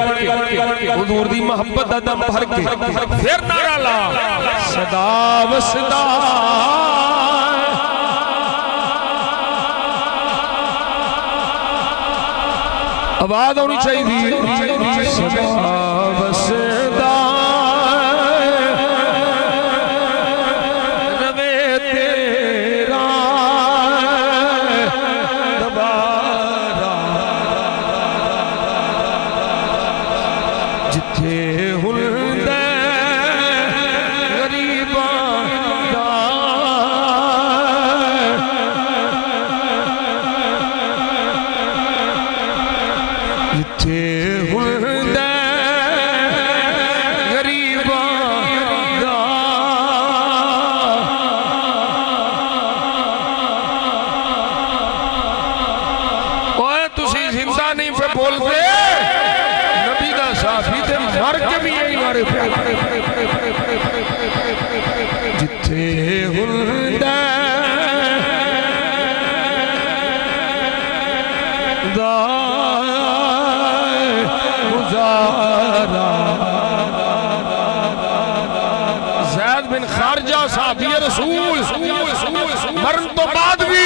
حضور دی محبت دا دم بھر کے پھر نعرہ لا صدا و صدا آواز ہونی چاہیے صدا و صدا روے تیرا دوبارہ جتھے ہندے غریباں دا جتھے ہندے غریباں دا اوہ تسی زندہ نہیں پہ بولتے نبی دا صحابی تے مر کے بھی یہی مارے جتھے ہندے دا گزارا زید بن خارجہ صحابی رسول مرن تو بعد بھی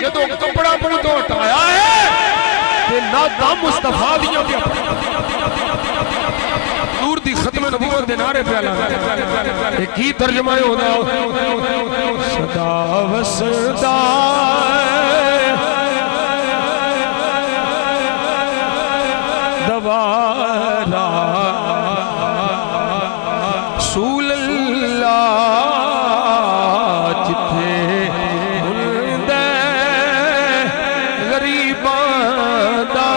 جدو کپڑا پڑی تو ہٹایا ہے کہ نہ دم مصطفیٰ دیاں دیا حضور دی ختم نبوت دے نعرے پہ اعلان ایک کی ترجمہ ہونا صدا وسدا دوارا رسول اللہ جتھے ہندے غریباں دا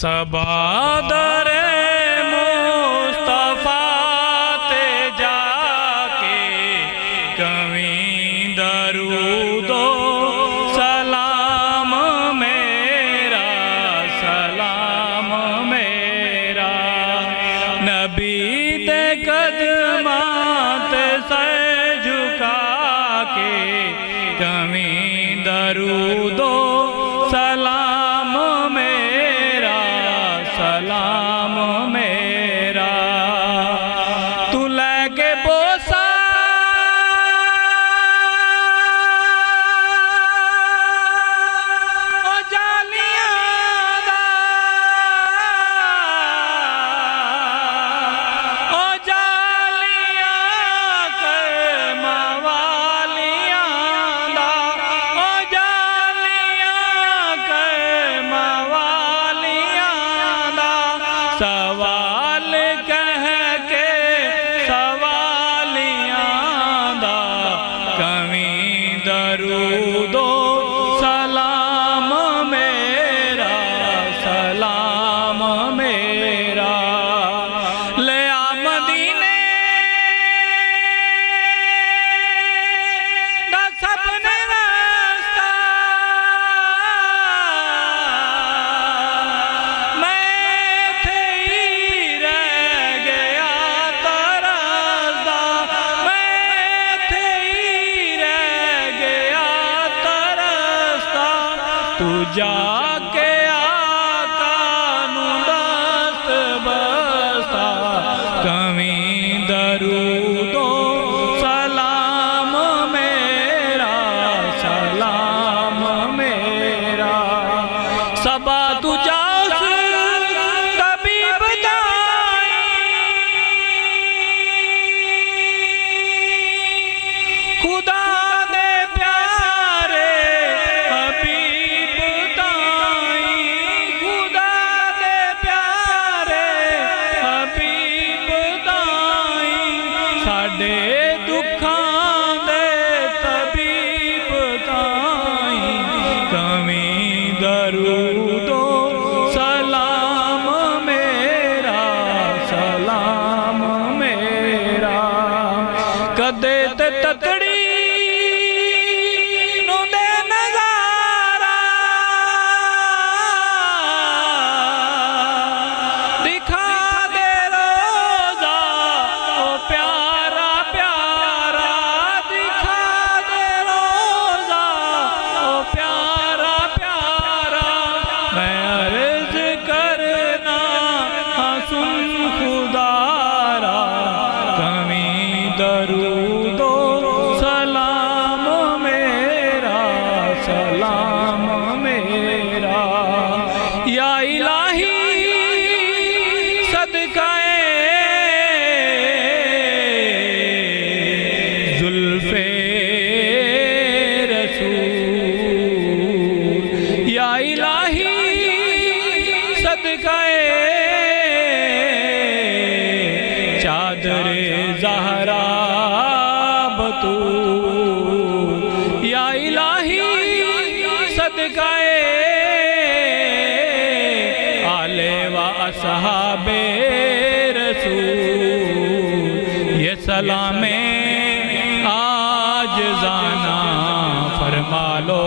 سبادر مصطفیٰ تے جا کے کہیں درود و سلام میرا نبی تے قدمات سر جھکا کے کہیں درود و سلام میرا تو لے کے بوسا او جالیاں دا او جالیاں کر موالیاں دا او جالیاں کر موالیاں سوال کہہ کے سوالیاں دا کہیں درود و سلام میرا لے آ مدینے دا سپنے راستہ تو جا کے آقا نو دست بستا کہیں درود و سلام میرا صبا تو جا طبیب دائی خدا دے پیارے دکھاں دے طبیب تائیں کہیں درود و صدقہ چادر زہرا بطول یا الہی صدقہ آل و اصحاب رسول یہ سلام آج زانا فرما لو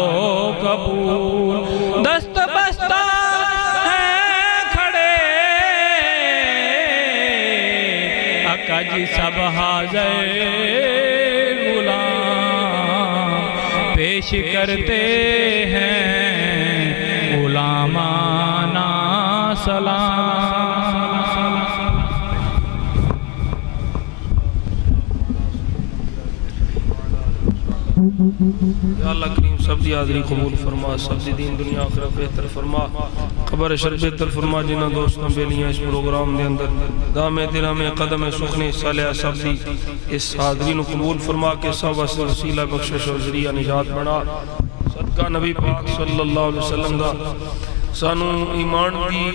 قبول دست بستہ ہیں کھڑے آقا جی سب حاضر غلام پیش کرتے ہیں غلامانہ سلام یا اللہ کریم سب دی حاضری قبول فرما، سب دی دین دنیا آخرت بہتر فرما، قبر شر بہتر فرما، جنہ دوستوں بیلیاں اس پروگرام دے اندر دامے درامے قدم سخنے صالحہ سب دی اس حاضری نو قبول فرما کے سب وسیلہ بخشش اور ذریعہ نجات بنا، صدقہ نبی پاک صلی اللہ علیہ وسلم دا سانو ایمان دی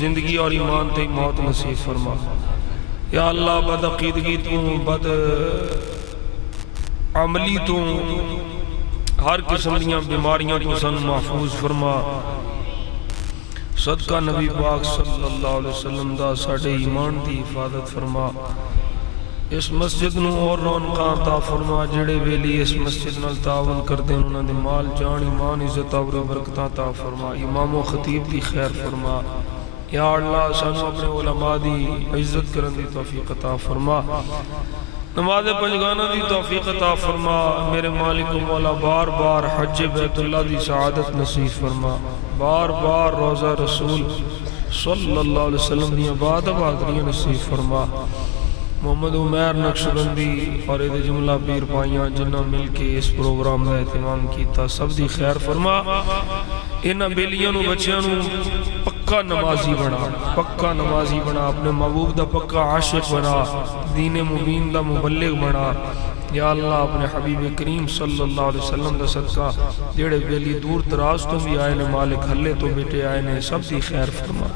زندگی اور ایمان تے موت نصیب فرما۔ یا اللہ بد عقیدگی تو بد عملی تو ہر قسم دیاں بیماریاں تو سن محفوظ فرما، صدقہ نبی پاک صلی اللہ علیہ وسلم دا ساڑھے ایمان دی حفاظت فرما، اس مسجد نو اور رونقاں عطا فرما، جڑے ویلی اس مسجد نال تعاون کردے انہاں دے مال جان ایمان عزت اور برکتاں عطا فرما، امام و خطیب دی خیر فرما۔ یا اللہ سانو اپنے علماء دی عزت کرن دی توفیق عطا فرما، نماز پنجگانہ دی توفیق عطا فرما، میرے مالک و مولا بار بار حج بیت اللہ دی سعادت نصیب فرما، بار بار روزہ رسول صلی اللہ علیہ وسلم دی آباد آبادیاں نصیب فرما۔ محمد عمیر نقشبندی اور ایدے جملہ پیر پائیاں جنہ مل کے اس پروگرام دا اہتمام کیتا، سب دی خیر فرما، انہ بیلیاں نو بچیاں نو پکا نمازی بنا، پکا نمازی بنا، اپنے محبوب دا پکا عاشق بنا، دین مبین دا مبلغ بنا۔ یا اللہ اپنے حبیب کریم صلی اللہ علیہ وسلم دا صدقہ جڑے بیلی دور دراز تو بھی آئے نے، مالک حلے تو بیٹے آئے نے، سب دی خیر فرما،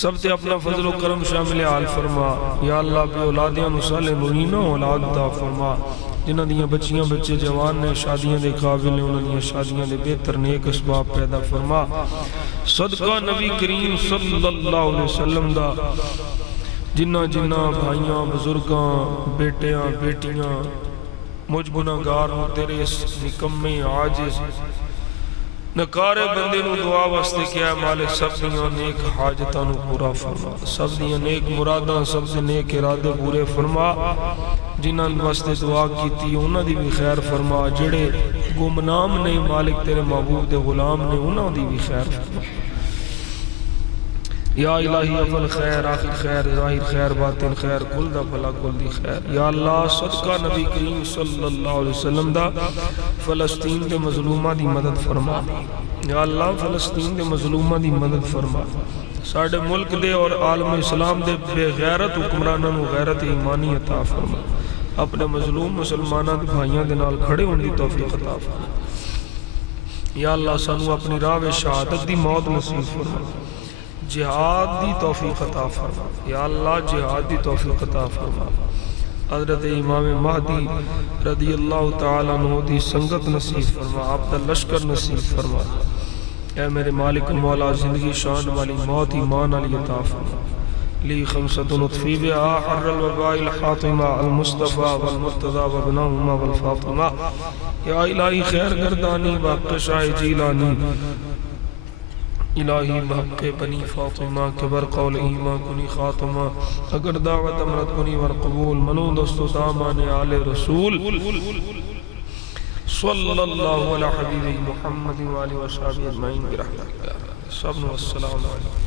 سب تے اپنا فضل و کرم شامل حال فرما۔ یا اللہ بے اولادیاں نصالح نورینہ اولاد عطا فرما، جنہ دیاں بچیاں بچے جوان نے، شادیاں دے قابل نے، انہاں دیاں شادیاں دے بہتر نیک اسباب پیدا فرما، صدقہ نبی کریم صلی اللہ علیہ وسلم دا جنہ جنہ بھائیاں بزرگاں بیٹیاں بیٹیاں مجھ گناہگار ہوں تیرے اس نکمے عاجز نکارے بندے نو دعا واسطے کیا ہے مالک، سب دیاں نیک حاجتاں نو پورا فرما، سب دیاں نیک مراداں سب سے نیک ارادے پورے فرما، جنہاں واسطے دعا کیتی انہاں دی بھی خیر فرما، جڑے گمنام نہیں مالک تیرے محبوب دے غلام نے انہاں دی بھی خیر فرما۔ یا الہی اول خیر آخر خیر ظاہر خیر باطن خیر کل دا بھلا کل دی خیر۔ یا اللہ صدقہ نبی کریم صلی اللہ علیہ وسلم دا فلسطین دے مظلومہ دی مدد فرما، یا اللہ فلسطین دے مظلومہ دی مدد فرما، ساڑھے ملک دے اور عالم اسلام دے بے غیرت حکمرانوں غیرت ایمانی عطا فرما، اپنے مظلوم مسلمانہ دے بھائیاں دے نال کھڑے ہونے دی توفیق عطا فرما۔ یا اللہ سانو اپنی راہ شہادت دی موت نصیب فرما، جہاد دی توفیق عطا فرما، یا اللہ جہاد دی توفیق عطا فرما، حضرت امام مہدی رضی اللہ تعالیٰ عنہ دی سنگت نصیب فرما، آپ دا لشکر نصیب فرما، اے میرے مالک مولا زندگی شان والی موت ایمان علی عطا فرما، لی خمسۃ لطفی بہا حر الوباء الحاطمہ المصطفیٰ والمرتضی وابنہما والفاطمہ، یا الہی خیر گردانی بحق شاہ جیلانی، الہی بحق بنی فاطمہ کبر قول ایمان کنی خاتمہ، اگر دعوت امرت کنی ورقبول، منو دستو دامان آل رسول صلی اللہ علیہ حبیب محمد وآلہ وصحبہ اجمعین برحمتہ۔ سب السلام علیکم۔